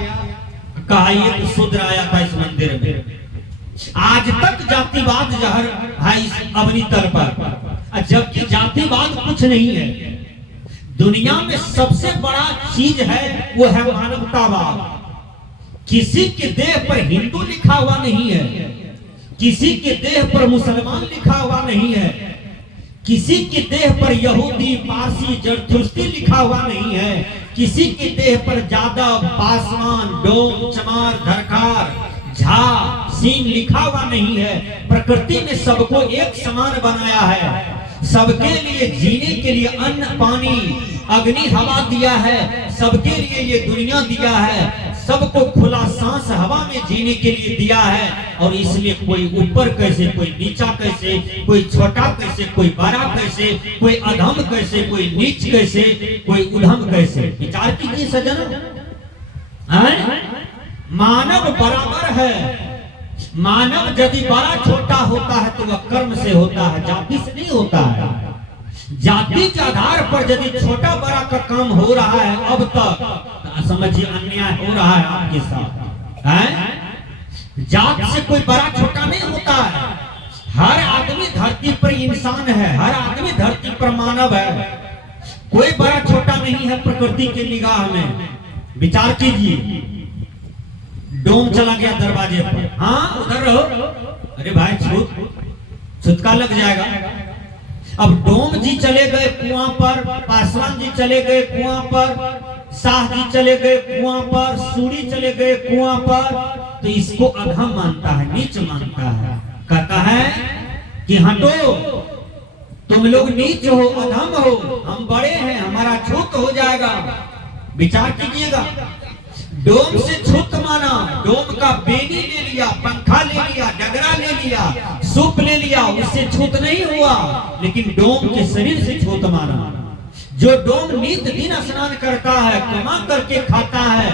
कहा ये तो शूद्र आया था इस मंदिर में। आज तक जातिवाद जहर है इस अवनी तल पर, जबकि जातिवाद कुछ नहीं है। दुनिया में सबसे बड़ा चीज है वो है मानवतावाद। किसी के देह पर हिंदू लिखा हुआ नहीं है, किसी के देह पर मुसलमान लिखा हुआ नहीं है, किसी के देह पर यहूदी, पारसी, जरथुस्ती लिखा हुआ नहीं है, किसी के देह पर जादव, पासवान, डोम, चमार, धरखार, झा, सिंह लिखा हुआ नहीं है। प्रकृति ने सबको एक समान बनाया है, सबके लिए जीने के लिए अन्न, पानी, अग्नि, हवा दिया है, सबके लिए ये दुनिया दिया है, सबको खुला सांस हवा में जीने के लिए दिया है। और इसलिए कोई ऊपर कैसे, कोई नीचा कैसे, कोई छोटा कैसे, कोई बड़ा कैसे, कोई अधम कैसे, कोई नीच कैसे, कोई उधम कैसे। विचार कीजिए सज्जनों, मानव बराबर है। मानव यदि बड़ा छोटा होता है तो वह कर्म से होता है, जाति से नहीं होता है। जाति के आधार पर यदि छोटा बड़ा का काम हो रहा है अब तक, समझिए अन्याय हो रहा है आपके साथ, है? जात से कोई बड़ा छोटा नहीं होता है। हर आदमी धरती पर इंसान है, हर आदमी धरती पर मानव है, कोई बड़ा छोटा नहीं है प्रकृति के निगाह में। विचार कीजिए, डोम चला गया दरवाजे पर, हाँ उधर रहो, अरे भाई छुटका लग जाएगा। अब डोम जी चले गए कुआं पर, पासवान जी चले गए कुआं पर, शाह जी चले गए कुआं पर, सूरी चले गए कुआं पर, तो इसको अधम मानता है, नीच मानता है। कहता है कि हटो, तुम लोग नीच हो, अधम हो, हम बड़े हैं, हमारा छूत हो जाएगा। विचार कीजिएगा, डोम से छूत माना, डोम का बेनी ले लिया, पंखा ले लिया, डगरा ले लिया, सूप ले लिया, उससे छूत नहीं हुआ, लेकिन डोम के शरीर से छूत माना। जो डोम नित दिन स्नान करता है, कमा करके खाता है,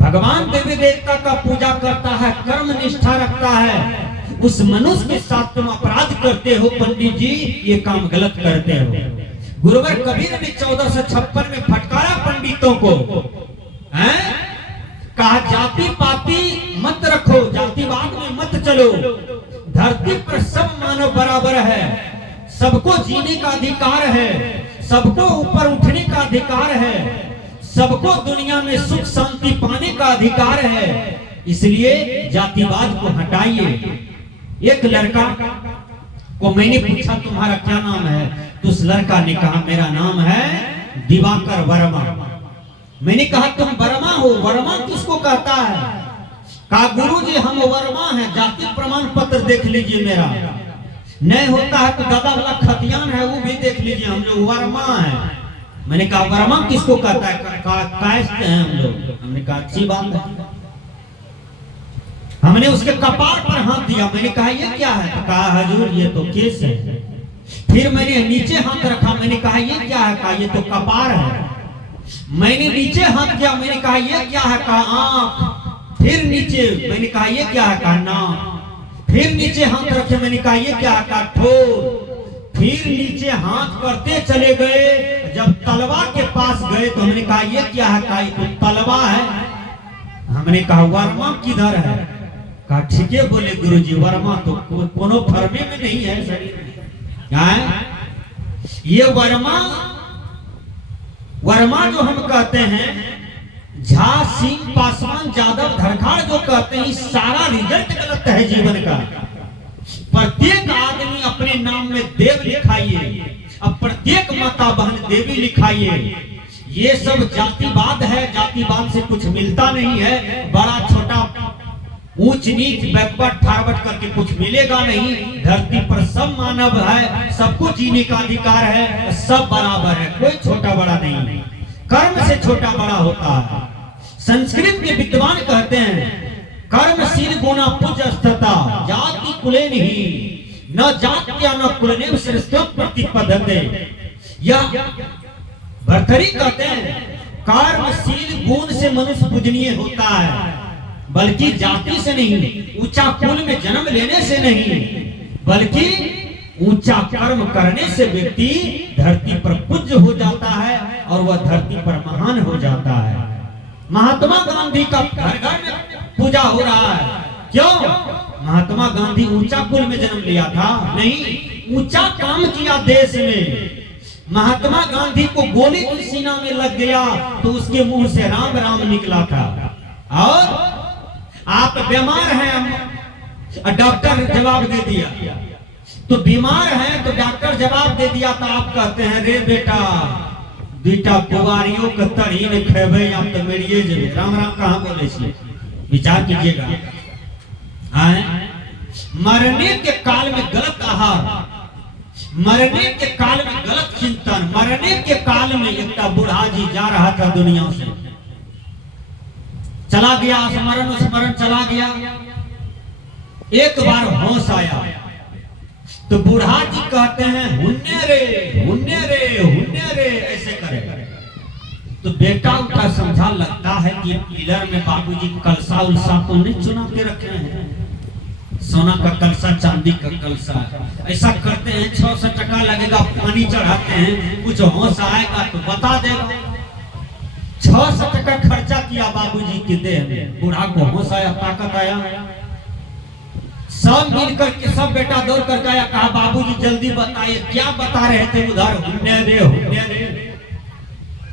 भगवान देवी देवता का पूजा करता है, कर्म निष्ठा रखता है, उस मनुष्य के साथ तुम अपराध करते हो पंडित जी, ये काम गलत करते हो। गुरुवर कबीर ने 1456 में फटकारा पंडितों को, हैं? कहा जाति पाति मत रखो, जातिवाद में मत चलो, धरती पर सब मानव बराबर है, सबको जीने का अधिकार है, सबको ऊपर उठने का अधिकार है, सबको दुनिया में सुख शांति पाने का अधिकार है। इसलिए जातिवाद को हटाइए। एक लड़का को मैंने पूछा तुम्हारा क्या नाम है, तो उस लड़का ने कहा मेरा नाम है दिवाकर वर्मा। मैंने कहा तुम वर्मा हो, वर्मा किसको कहता है? कहा गुरुजी हम वर्मा हैं, जाति प्रमाण पत्र देख लीजिए मेरा, नहीं होता है तो दादा वाला खतियान है वो भी देख लीजिए, हम लोग वर्मा हैं। मैंने कहा वर्मा किसको कहता है? कायस्थ हैं हम लोग। हमने कहा अच्छी बात है। हमने उसके कपार पर हाथ दिया, मैंने कहा ये क्या है? तो कहा हजूर ये तो केस है। फिर मैंने नीचे हाथ रखा, मैंने कहा ये क्या है? कहा ये तो कपार है। मैंने नीचे हाथ किया, मैंने कहा ये क्या है? कहा आंख। फिर नीचे, मैंने कहा ये क्या है? कहा नाक। फिर नीचे हाथ रखे, मैंने कहा ये क्या है? कहा ठोर। फिर नीचे हाथ करते चले गए, जब तलवा के पास गए तो हमने कहा ये क्या है? कहा ये तो तलवा है। हमने कहा वर्मा किधर है? कहा ठीक है बोले गुरुजी, वर्मा तो कोनो फर्मे में नहीं है शरीर में। ये वर्मा जो हम कहते हैं, झा, सिंह, पासवान, जादव, धरखाड़ जो कहते हैं, सारा रिजल्ट गलत है जीवन का। प्रत्येक आदमी अपने नाम में देव लिखाइए, अब प्रत्येक माता बहन देवी लिखाइए। ये सब जातिवाद है, जातिवाद से कुछ मिलता नहीं है। बड़ा छोटा, ऊंच नीच, बैकवर्ड फॉरवर्ड करके कुछ मिलेगा नहीं। धरती पर सब मानव है, सबको जीने का अधिकार है, सब बराबर है, कोई छोटा बड़ा नहीं। कर्म से छोटा बड़ा होता है। संस्कृत के विद्वान कहते हैं कर्मशील गुना पूज स्थिता जाति कुले नहीं, न जात्या न कुलनेव श्रेष्ठोत प्रतिपद्यते। यह भर्तरी कहते हैं कर्मशील गुण से मनुष्य पूजनीय होता है, बल्कि जाति से नहीं, ऊंचा कुल में जन्म लेने से नहीं, बल्कि ऊंचा कर्म करने से व्यक्ति धरती पर पूज्य हो जाता है और वह धरती पर महान हो जाता है। महात्मा गांधी का घर घर में पूजा हो रहा है, क्यों? महात्मा गांधी ऊंचा कुल में जन्म लिया था? नहीं, ऊंचा काम किया देश में। महात्मा गांधी को गोली सीना में लग गया तो उसके मुंह से राम राम निकला था। और आप बीमार हैं, और डॉक्टर जवाब दे दिया। तो बीमार है तो डॉक्टर जवाब दे दिया तो आप कहते हैं रे बेटा दूटा कुवारियों के तड़ी ने खेबे या तो मेरिए जेबे। राम राम कहाँ बोले छी, विचार कीजिएगा। मरने के काल में गलत आहार, मरने के काल में गलत चिंतन, मरने के काल में एक बूढ़ा जी जा रहा था दुनिया से, चला गया स्मरण चला गया। एक बार होश आया तो बूढ़ा जी कहते हैं हुन्ने रे हुन्ने रे हुन्ने रे ऐसे करे। तो बेटा उनका समझा लगता है कि पिलर में बाबूजी कलसा उलसा तो नहीं चुना के रखे हैं, सोना का कलसा चांदी का कलसा। ऐसा करते हैं 600 टका लगेगा, पानी चढ़ाते हैं, कुछ होश आएगा तो बता देगा। 600 टका खर्चा किया बाबूजी के देह में, बूढ़ा को होश आया, ताकत आया। सब मिलकर के सब बेटा दौड़ कर गया, कहा बाबूजी जल्दी बताइए क्या बता रहे थे उधर, हुन्ने रे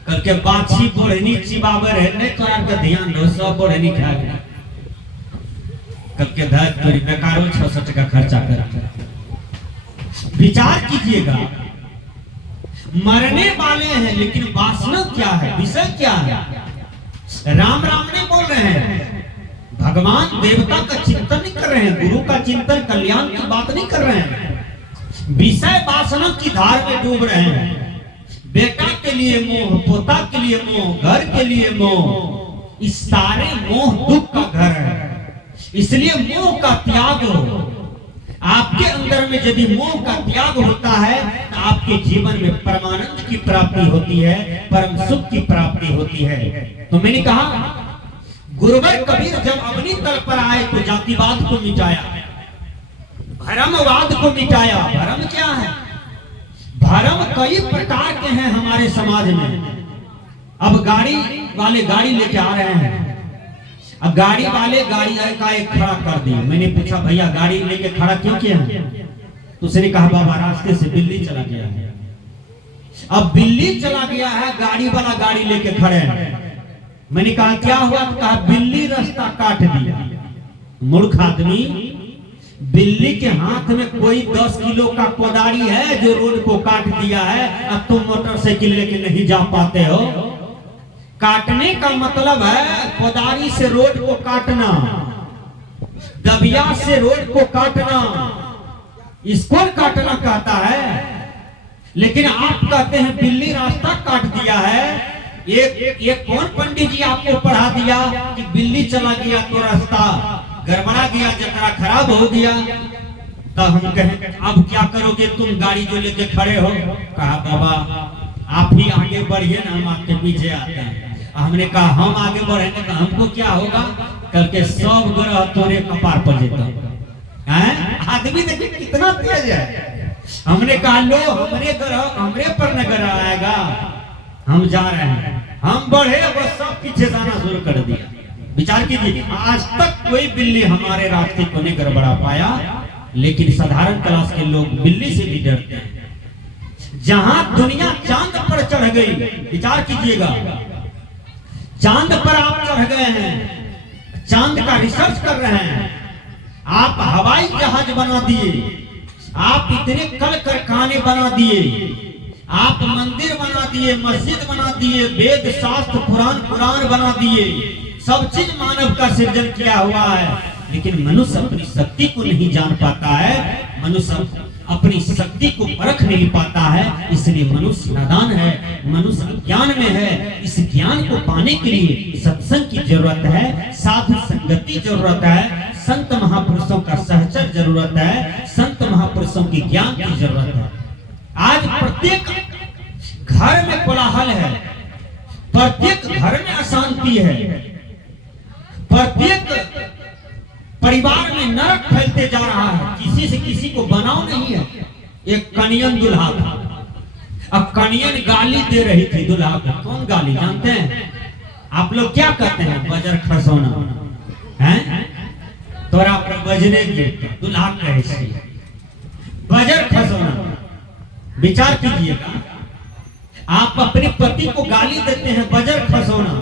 करके बाछी बोढ़नी चिबावर है नहीं तोरा के ध्यान दो, सब बोढ़नी खा गया करके धर तोरी बेकारों 600 टका खर्चा कर। विचार कीजिएगा, मरने वाले हैं लेकिन वासना क्या है, विषय क्या है। राम राम नहीं बोल रहे हैं, भगवान देवता का चिंतन नहीं कर रहे हैं, गुरु का चिंतन कल्याण की बात नहीं कर रहे हैं, विषय वासना की धार में डूब रहे हैं। बेटा के लिए मोह, पोता के लिए मोह, घर के लिए मोह, इस सारे मोह दुख का घर है। इसलिए मोह का त्याग हो। आपके अंदर में यदि मोह का त्याग होता है तो आपके जीवन में परमानंद की प्राप्ति होती है, परम सुख की प्राप्ति होती है। तो मैंने कहा गुरुवर कबीर जब अग्नि तल पर आए तो जातिवाद को मिटाया, भरमवाद को मिटाया। भरम क्या है? भरम कई प्रकार के हैं हमारे समाज में। अब गाड़ी वाले गाड़ी लेके आ रहे हैं, अब गाड़ी वाले गाड़ी का एक खड़ा कर दिया। मैंने पूछा भैया गाड़ी लेके खड़ा क्यों किया है? तो उसने कहा बाबा रास्ते से बिल्ली चला गया है। अब बिल्ली चला गया है, गाड़ी वाला गाड़ी लेके खड़े हैं। मैंने कहा क्या हुआ? तो कहा बिल्ली रास्ता काट दिया। मूर्ख आदमी, बिल्ली के हाथ में कोई 10 किलो का कोदारी है जो रोड को काट दिया है, अब तुम मोटरसाइकिल लेके नहीं जा पाते हो। काटने का मतलब है कोदारी से रोड को काटना, दबिया से रोड को काटना, इसको काटना कहता है। लेकिन आप कहते हैं बिल्ली रास्ता काट दिया है। एक कौन पंडित जी आपको पढ़ा दिया कि बिल्ली चला गया तो रास्ता गड़बड़ा गया, जतरा खराब हो गया। तब हम कहें अब क्या करोगे तुम गाड़ी जो लेके खड़े हो? कहा बाबा आप ही आगे बढ़िए ना, हम आपके पीछे आते हैं। हमने कहा हम आगे बढ़ेंगे तो हमको क्या होगा? करके सब ग्रह तोरे कपार पर जेता है। आदमी देखिए कितना तेज है। हमने कहा लो हमरे ग्रह हमरे पर न ग्रह आएगा, हम जा रहे हैं। हम बढ़े बस सब पीछे जाना शुरू कर दिया। विचार कीजिए, आज तक कोई बिल्ली हमारे रास्ते को नहीं गड़बड़ा पाया, लेकिन साधारण क्लास के लोग बिल्ली से भी डरते हैं। जहां दुनिया चांद पर चढ़ गई, विचार कीजिएगा, चांद पर आप चढ़ गए हैं, चांद का रिसर्च कर रहे हैं, आप हवाई जहाज बना दिए, आप इतने कल कारखाने बना दिए, आप मंदिर बना दिए, मस्जिद बना दिए, वेद शास्त्र पुराण बना दिए, सब चीज मानव का सृजन किया हुआ है। लेकिन मनुष्य अपनी शक्ति को नहीं जान पाता है, मनुष्य अपनी शक्ति को परख नहीं पाता है, इसलिए मनुष्य नादान है, मनुष्य ज्ञान में है। इस ज्ञान को पाने के लिए सत्संग की जरूरत है, साधु संगति जरूरत है, संत महापुरुषों का सहचर जरूरत है, संत महापुरुषों की ज्ञान की जरूरत है। आज प्रत्येक घर में कोलाहल है, प्रत्येक घर में अशांति है, प्रत्येक परिवार में नरक फैलते जा रहा है। किसी से किसी को बनाव नहीं है। एक कनियन दुल्हा था, अब कनियन गाली दे रही थी दुल्हा को। कौन गाली जानते हैं आप लोग? क्या कहते हैं? बजर खसौना है, तोरा पर बजने की दुल्हा कहे बजर खसौना। विचार कीजिएगा, आप अपने पति को गाली देते हैं बजर खसौना।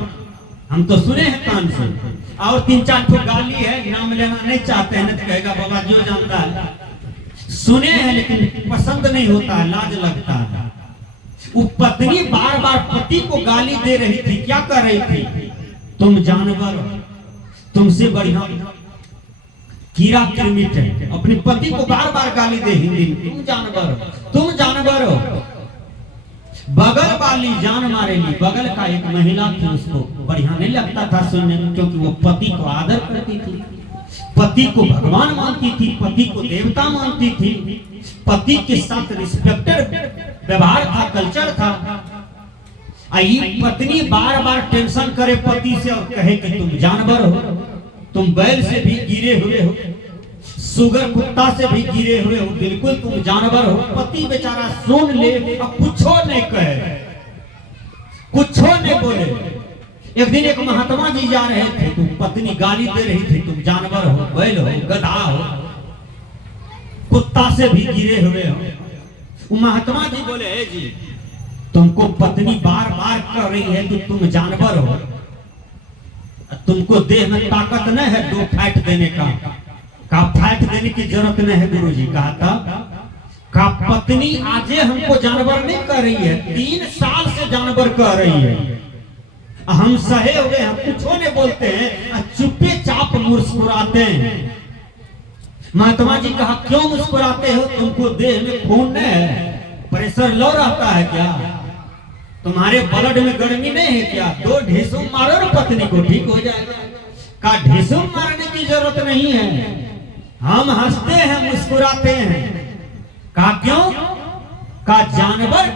हम तो सुने हैं कान से, और 3-4 ठो गाली है, नाम लेना नहीं चाहते हैं तो कहेगा बाबा जो जानता है। सुने हैं लेकिन पसंद नहीं होता है, लाज लगता है। वो पत्नी बार बार पति को गाली दे रही थी, क्या कर रही थी? तुम जानवर, तुमसे बढ़िया कीड़ा कीर्मिट है। अपने पति को बार बार गाली दे हिंदी में, तुम जानवर, तुम जानवर हो। बगल वाली जान मारेगी। बगल का एक महिला थी, उसको बढ़िया नहीं लगता था सुनने में, क्योंकि वो पति को आदर करती थी, पति को भगवान मानती थी, पति को देवता मानती थी, पति के साथ रिस्पेक्टेड व्यवहार था, कल्चर था। आई पत्नी बार बार टेंशन करे पति से और कहे कि तुम जानवर हो, तुम बैल से भी गिरे हुए हो, सुगर कुत्ता से भी गिरे हुए हो, बिल्कुल तुम जानवर हो। पति बेचारा सुन ले और कुछो नहीं कहे, कुछो नहीं बोले। एक दिन एक महात्मा जी जा रहे थे, तो पत्नी गाली दे रही थी, तुम जानवर हो, बैल हो, गधा हो, कुत्ता से भी गिरे हुए हो। वो महात्मा जी बोले, ए जी तुमको पत्नी बार बार कह रही है कि तुम जानवर हो, तुमको देह में ताकत नहीं है दो फैट देने का फैट देने की जरूरत नहीं है। गुरु जी कहा था का पत्नी आजे हमको जानवर नहीं कह रही है, 3 साल से जानवर कह रही है। हम सहे हुए, हम कुछ नहीं बोलते हैं, चुपे चाप मुस्कुराते हैं। महात्मा जी कहा क्यों मुस्कुराते हो? तुमको देह में खून नहीं है, प्रेशर लो रहता है क्या? तुम्हारे ब्लड में गर्मी नहीं है क्या? 2 ढिसूम मारो ना पत्नी को, ठीक हो जाएगा। का ढिसूम मारने की जरूरत नहीं है, हम हंसते हैं, मुस्कुराते हैं। का क्यों? का जानवर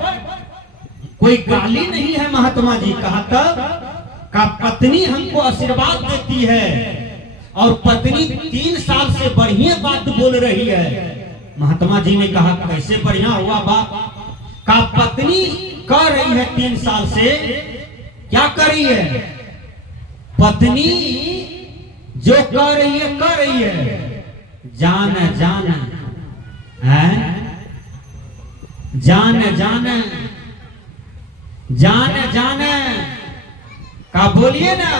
कोई गाली नहीं है। महात्मा जी कहा तब का पत्नी हमको आशीर्वाद देती है और पत्नी 3 साल से बढ़िया बात बोल रही है। महात्मा जी ने कहा कैसे बढ़िया हुआ बात? का पत्नी कह रही है 3 साल से, क्या कर रही है? पत्नी जो कह रही है जान जान है, जान जान जान जान का बोलिए ना,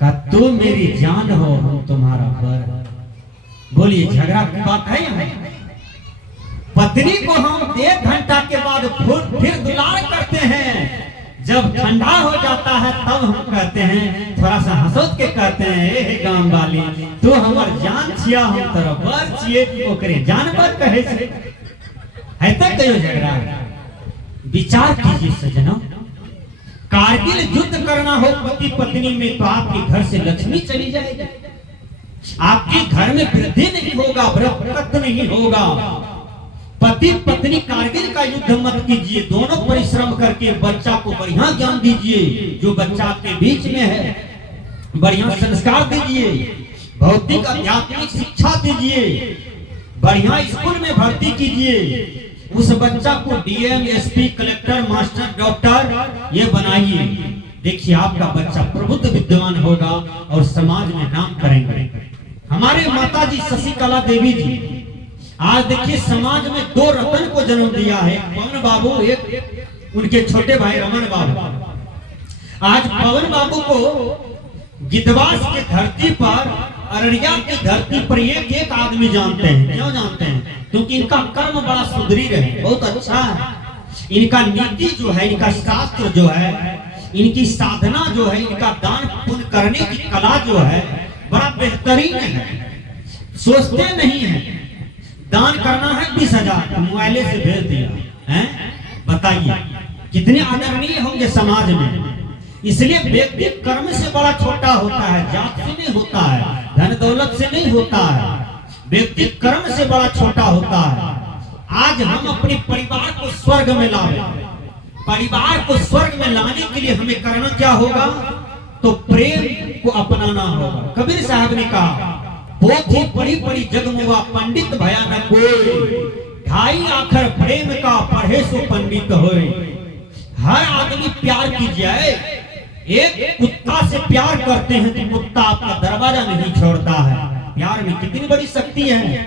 का तू मेरी जान हो, हम तुम्हारा बर। बोलिए झगड़ा की बात है यहाँ? पत्नी को हम 1 घंटा के बाद फिर दुलार करते हैं, जब ठंडा हो जाता है तब हम कहते हैं, थोड़ा सा हंसोत के कहते हैं, ए गांव वाली तू हमार जान छिया, हम तेरा बर छिए, ओकरे जानवर कहे से है तक कयो झगड़ा। विचार कीजिए सज्जनों, कारगिल युद्ध करना हो पति पत्नी में तो आपके घर से लक्ष्मी चली जाएगी, आपके घर में वृद्धि नहीं होगा, बरकत नहीं होगा। पति पत्नी कारगिल का युद्ध मत कीजिए, दोनों परिश्रम करके बच्चा को बढ़िया ज्ञान दीजिए, जो बच्चा के बीच में है बढ़िया संस्कार दीजिए, भौतिक आध्यात्मिक शिक्षा दीजिए, बढ़िया स्कूल में भर्ती कीजिए, उस बच्चा को DM, SP, collector, master, doctor ये बनाइए। देखिए आपका बच्चा प्रबुद्ध विद्वान होगा और समाज में नाम करेंगे। हमारे माता जी शशिकला देवी जी आज देखिए समाज में 2 रतन को जन्म दिया है, पवन बाबू, एक उनके छोटे भाई रमन बाबू। आज पवन बाबू को गिद्धवास की धरती पर, अररिया की धरती पर एक आदमी जानते हैं। क्यों जानते हैं? क्योंकि इनका कर्म बड़ा सुदृढ़ है, बहुत अच्छा है। इनका नीति जो है, इनका शास्त्र जो है, इनकी साधना जो है, इनका दान पुण्य करने की कला जो है बड़ा बेहतरीन है। सोचते नहीं है दान करना है 20,000 मोबाइले से भेज दिया है, बताइए कितने आदरणीय होंगे समाज में। इसलिए व्यक्ति कर्म से बड़ा छोटा होता है, जात से नहीं होता है, धन दौलत से नहीं होता है, व्यक्ति कर्म से बड़ा छोटा होता है। आज हम अपने परिवार को स्वर्ग में लाए, परिवार को स्वर्ग में लाने के लिए हमें करना क्या होगा? तो प्रेम को अपनाना होगा। कबीर साहब ने कहा बहुत ही बड़ी बड़ी जगमुआ पंडित भयानक कोई, 2.5 अक्षर प्रेम का पढ़े सो पंडित होए। हर आदमी प्यार कीजिए। एक कुत्ता से प्यार करते हैं तो कुत्ता आपका दरवाजा नहीं छोड़ता है। प्यार में कितनी बड़ी शक्ति है।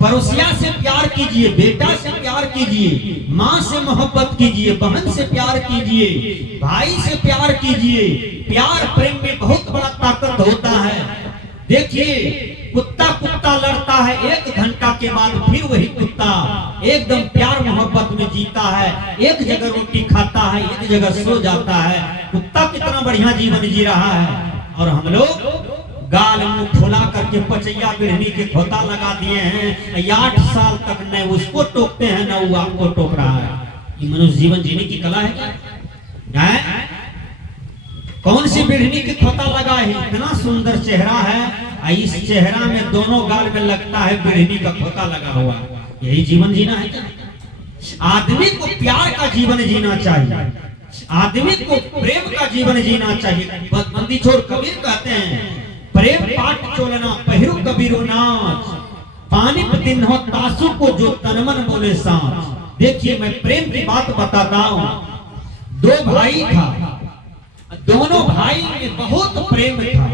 पड़ोसिया से प्यार कीजिए, बेटा से प्यार कीजिए, माँ से मोहब्बत कीजिए, बहन से प्यार कीजिए, भाई से प्यार कीजिए। प्यार प्रेम में बहुत बड़ा ताकत होता है। देखिए कुत्ता कुत्ता लड़ता है, 1 घंटा के बाद फिर वही कुत्ता एकदम प्यार मोहब्बत में जीता है, एक जगह रोटी खाता है, एक जगह सो जाता है। कुत्ता कितना बढ़िया जीवन जी रहा है, और हम लोग गाल मुंह फुला करके पचैया बिढ़नी के खोता लगा दिए हैं। 8 साल तक न उसको टोकते हैं न वो आपको टोक रहा है। ये मनुष्य जीवन जीने की कला है क्या? कौन सी बिढ़नी की खोता लगा है? इतना सुंदर चेहरा है, इस चेहरा में दोनों गाल में लगता है बिढ़नी का खोता लगा हुआ। यही जीवन जीना है क्या? आदमी को प्यार का जीवन जीना चाहिए, आदमी को प्रेम का जीवन जीना चाहिए। बंदी छोड़ कबीर कहते हैं, प्रेम पाट चोलना पहिरु कबीरो नाच, पानी दिन हो तासु को जो तनमन बोले सांच। देखिए मैं प्रेम की बात बताता हूँ। 2 भाई था, दोनों भाई में बहुत प्रेम था,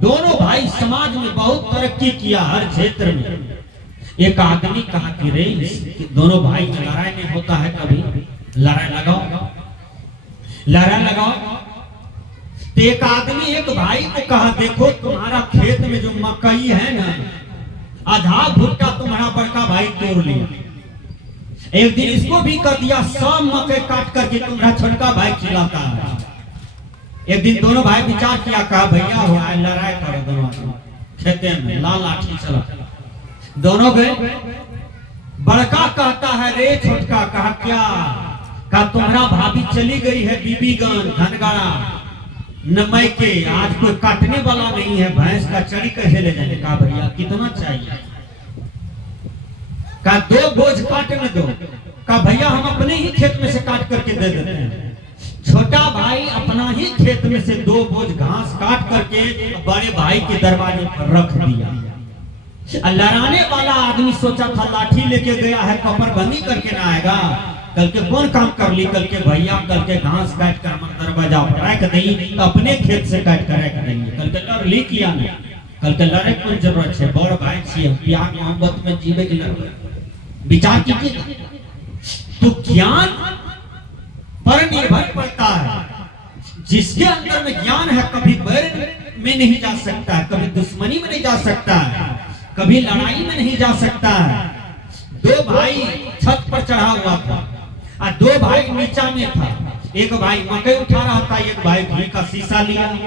दोनों भाई समाज में बहुत तरक्की किया हर क्षेत्र में। एक आदमी कहा कि रे दोनों भाई में लड़ाई नहीं होता है, कभी लड़ाई लगाओ, लड़ाई लगाओ। तो एक आदमी एक भाई को कहा, देखो तुम्हारा खेत में जो मकई है ना, आधा भुट्टा तुम्हारा बड़का भाई तोड़ लिया। एक दिन इसको भी कर दिया, सब मकई काट करके तुम्हारा छोटका भाई खिलाता है। एक दिन दोनों भाई विचार किया, कहा भैया हो आए लड़ाई करो दोनों खेते में, लाल लाठी चला। दोनों गए, बड़का कहता है रे छोटका, कहा क्या? कहा तुम्हारा भाभी चली गई है बीबीगंज धनगढ़ा नमय के, आज कोई काटने वाला नहीं है, भैंस का चरी कैसे ले जाएंगे? कहा भैया कितना चाहिए? कहा 2 बोझ काटने दो। कहा भैया हम अपने ही खेत में से काट करके दे देते हैं। छोटा भाई अपना ही खेत में से 2 बोझ घास काट करके बड़े भाई के दरवाजे पर रख दिया। लड़ाने वाला आदमी सोचा था लाठी लेके गया है, कपर बंदी करके ना आएगा, कल के कौन काम कर ली? कल के भैया कल के घास काट कर हम दरवाजा पर रख देंगे, तो अपने खेत से काट कर रख देंगे। कल के लड़ ली किया नहीं, कल के लड़े कौन जरूरत है? बड़ भाई से प्यार मोहब्बत में जीवे की लड़ विचार कीजिए। तो ज्ञान पर निर्भर पड़ता है। जिसके अंदर में ज्ञान है कभी बैर में नहीं जा सकता, कभी दुश्मनी में नहीं जा सकता, कभी लड़ाई में नहीं जा सकता है। 2 भाई छत पर चढ़ा हुआ था और 2 भाई नीचा में था। एक भाई मकई उठा रहा था, एक भाई घी का शीशा लिया।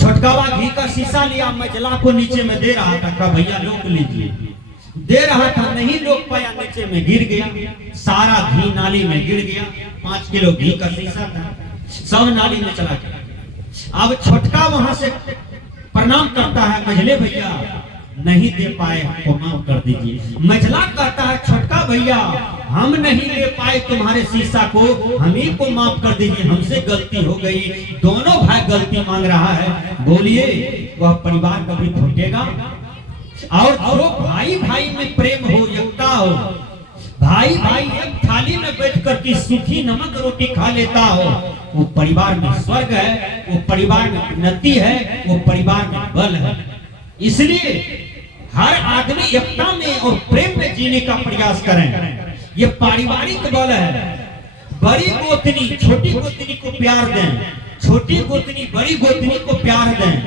छोटका भाई घी का शीशा लिया, मझला को नीचे में दे रहा था, कहा भैया रोक लीजिए। दे रहा था, नहीं रोक पाया, नीचे में गिर गया, सारा घी नाली में गिर गया। 5 किलो घी का शीशा था, सब नाली में चला गया। अब छोटका वहां से प्रणाम करता है, मझले भैया नहीं दे पाए हमको माफ कर दीजिए। मझला कहता है, छोटका भैया हम नहीं ले पाए तुम्हारे शीशा को, हम ही को माफ कर दीजिए, हमसे गलती हो गई। दोनों भाई गलती मांग रहा है। बोलिए वह परिवार कभी टूटेगा? और जो भाई भाई में प्रेम हो, एकता हो, भाई भाई एक थाली में बैठ कर के सूखी नमक रोटी खा लेता हो, वो परिवार में स्वर्ग है, वो परिवार में उन्नति है, वो परिवार में बल है। इसलिए हर आदमी एकता में और प्रेम में जीने का प्रयास करें। ये पारिवारिक बल है। बड़ी गोतनी छोटी गोतनी को प्यार दें, छोटी गोतनी बड़ी गोतनी को प्यार दें।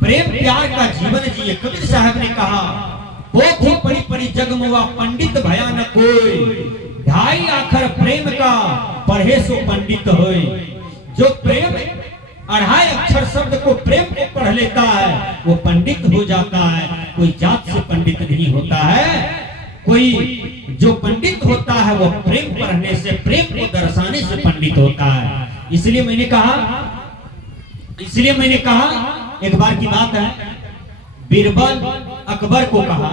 प्रेम प्यार का जीवन जिए। कबीर साहब ने कहा, पोथी पढ़ी पढ़ी जगमुआ पंडित भया न कोई, ढाई आखर प्रेम का पढ़े सो पंडित होए। जो प्रेम 2.5 अक्षर शब्द को प्रेम को पढ़ लेता है वो पंडित हो जाता है। कोई जात से पंडित नहीं होता है, कोई जो पंडित होता है वो प्रेम पढ़ने से, प्रेम को दर्शाने से पंडित होता है। इसलिए मैंने कहा एक बार की बात है, बीरबल अकबर को कहा,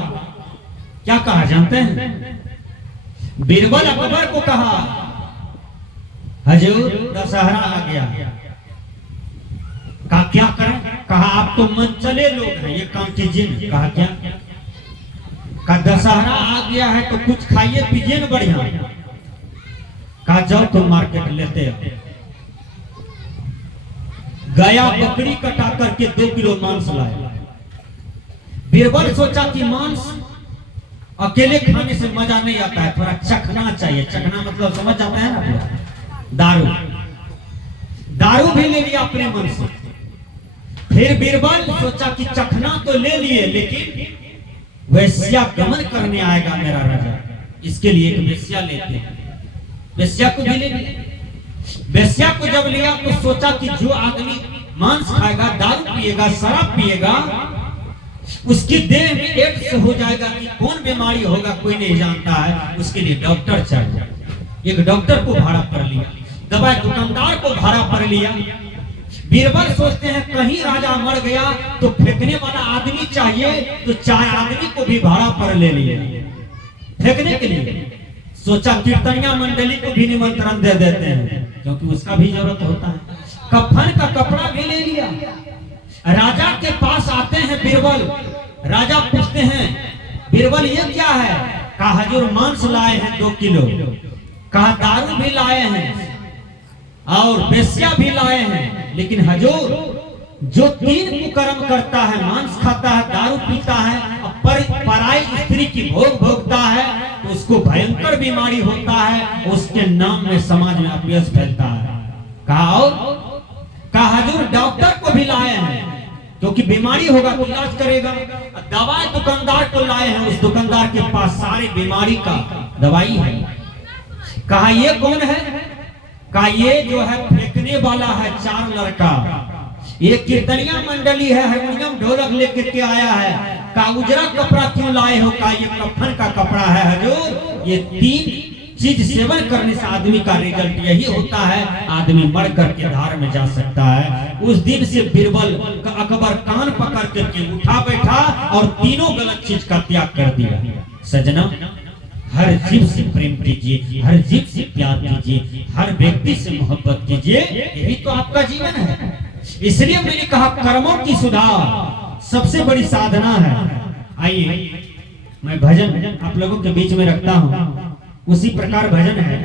क्या कहा जानते हैं? बीरबल अकबर को कहा, हजूर दशहरा आ गया, कहा क्या करें? कहा आप तो मन चले लोग हैं, ये काम कीजिए। कहा क्या? कहा दशहरा आ गया है तो कुछ खाइए पीजिए न बढ़िया। कहा जाओ तुम मार्केट लेते हो। गया, बकरी कटा करके 2 किलो मांस लाया। बीरबल सोचा कि मांस अकेले खाने से मजा नहीं आता है, थोड़ा चखना चाहिए। चखना मतलब समझ जाता है ना, दारू। दारू भी ले लिया अपने मन से। फिर बीरबल सोचा कि चखना तो ले लिए, लेकिन वेश्या गमन करने आएगा मेरा राजा, इसके लिए एक वेश्या लेते हैं। वेश्या को भी ले लिया। वेश्या को जब लिया तो सोचा कि जो आदमी मांस खाएगा, दारू पिएगा, शराब पिएगा, उसकी देह में एड्स हो जाएगा कि कौन बीमारी होगा कोई नहीं जानता है। उसके लिए डॉक्टर चाहिए। एक डॉक्टर को भाड़ा पर लिया, दवाई दुकानदार को भाड़ा पर लिया। बीरबल सोचते हैं कहीं राजा मर गया तो फेंकने वाला आदमी चाहिए, तो 4 आदमी को भी भाड़ा पर ले लिए फेंकने के लिए। सोचा कीर्तनिया मंडली को भी निमंत्रण दे देते हैं, क्योंकि उसका भी जरूरत होता है। कफन का कपड़ा भी ले लिया। राजा के पास आते हैं बीरबल। राजा पूछते हैं बीरबल ये क्या है? कहा हजूर मांस लाए हैं 2 किलो। कहा दारू भी लाए हैं और वेश्या भी लाए हैं, लेकिन हजूर जो 3 कुकर्म करता है, मांस खाता है, दारू पीता है, पराई स्त्री की भोग भोगता है, तो उसको भयंकर बीमारी होता है, उसके नाम में समाज में अपयश फैलता है। कहा हजूर डॉक्टर को भी लाए हैं, क्योंकि बीमारी होगा तो इलाज करेगा। दवाई दुकानदार को लाए हैं, उस दुकानदार के पास सारी बीमारी का दवाई है। कहा ये कौन है? कहा ये जो है फेंकने वाला है 4 लड़का, ये कीर्तनिया मंडली है, हारमोनियम ढोलक लेकर के आया है। कहा उजरा कपड़ा क्यों लाए हो? कहा ये कफन का कपड़ा है हजूर। ये 3 चीज सेवन करने से आदमी का रिजल्ट यही होता है, आदमी मर करके धार में जा सकता है। उस दिन से बीरबल का अकबर कान पकड़ करके उठा बैठा और तीनों गलत चीज का त्याग कर दिया। सजना, हर जीव से प्रेम कीजिए, हर जीव से प्यार कीजिए, हर व्यक्ति से मोहब्बत कीजिए, यही तो आपका जीवन है। इसलिए मैंने कहा कर्मों की सुधार सबसे बड़ी साधना है। आइए मैं भजन आप लोगों के बीच में रखता हूँ। उसी प्रकार भजन है।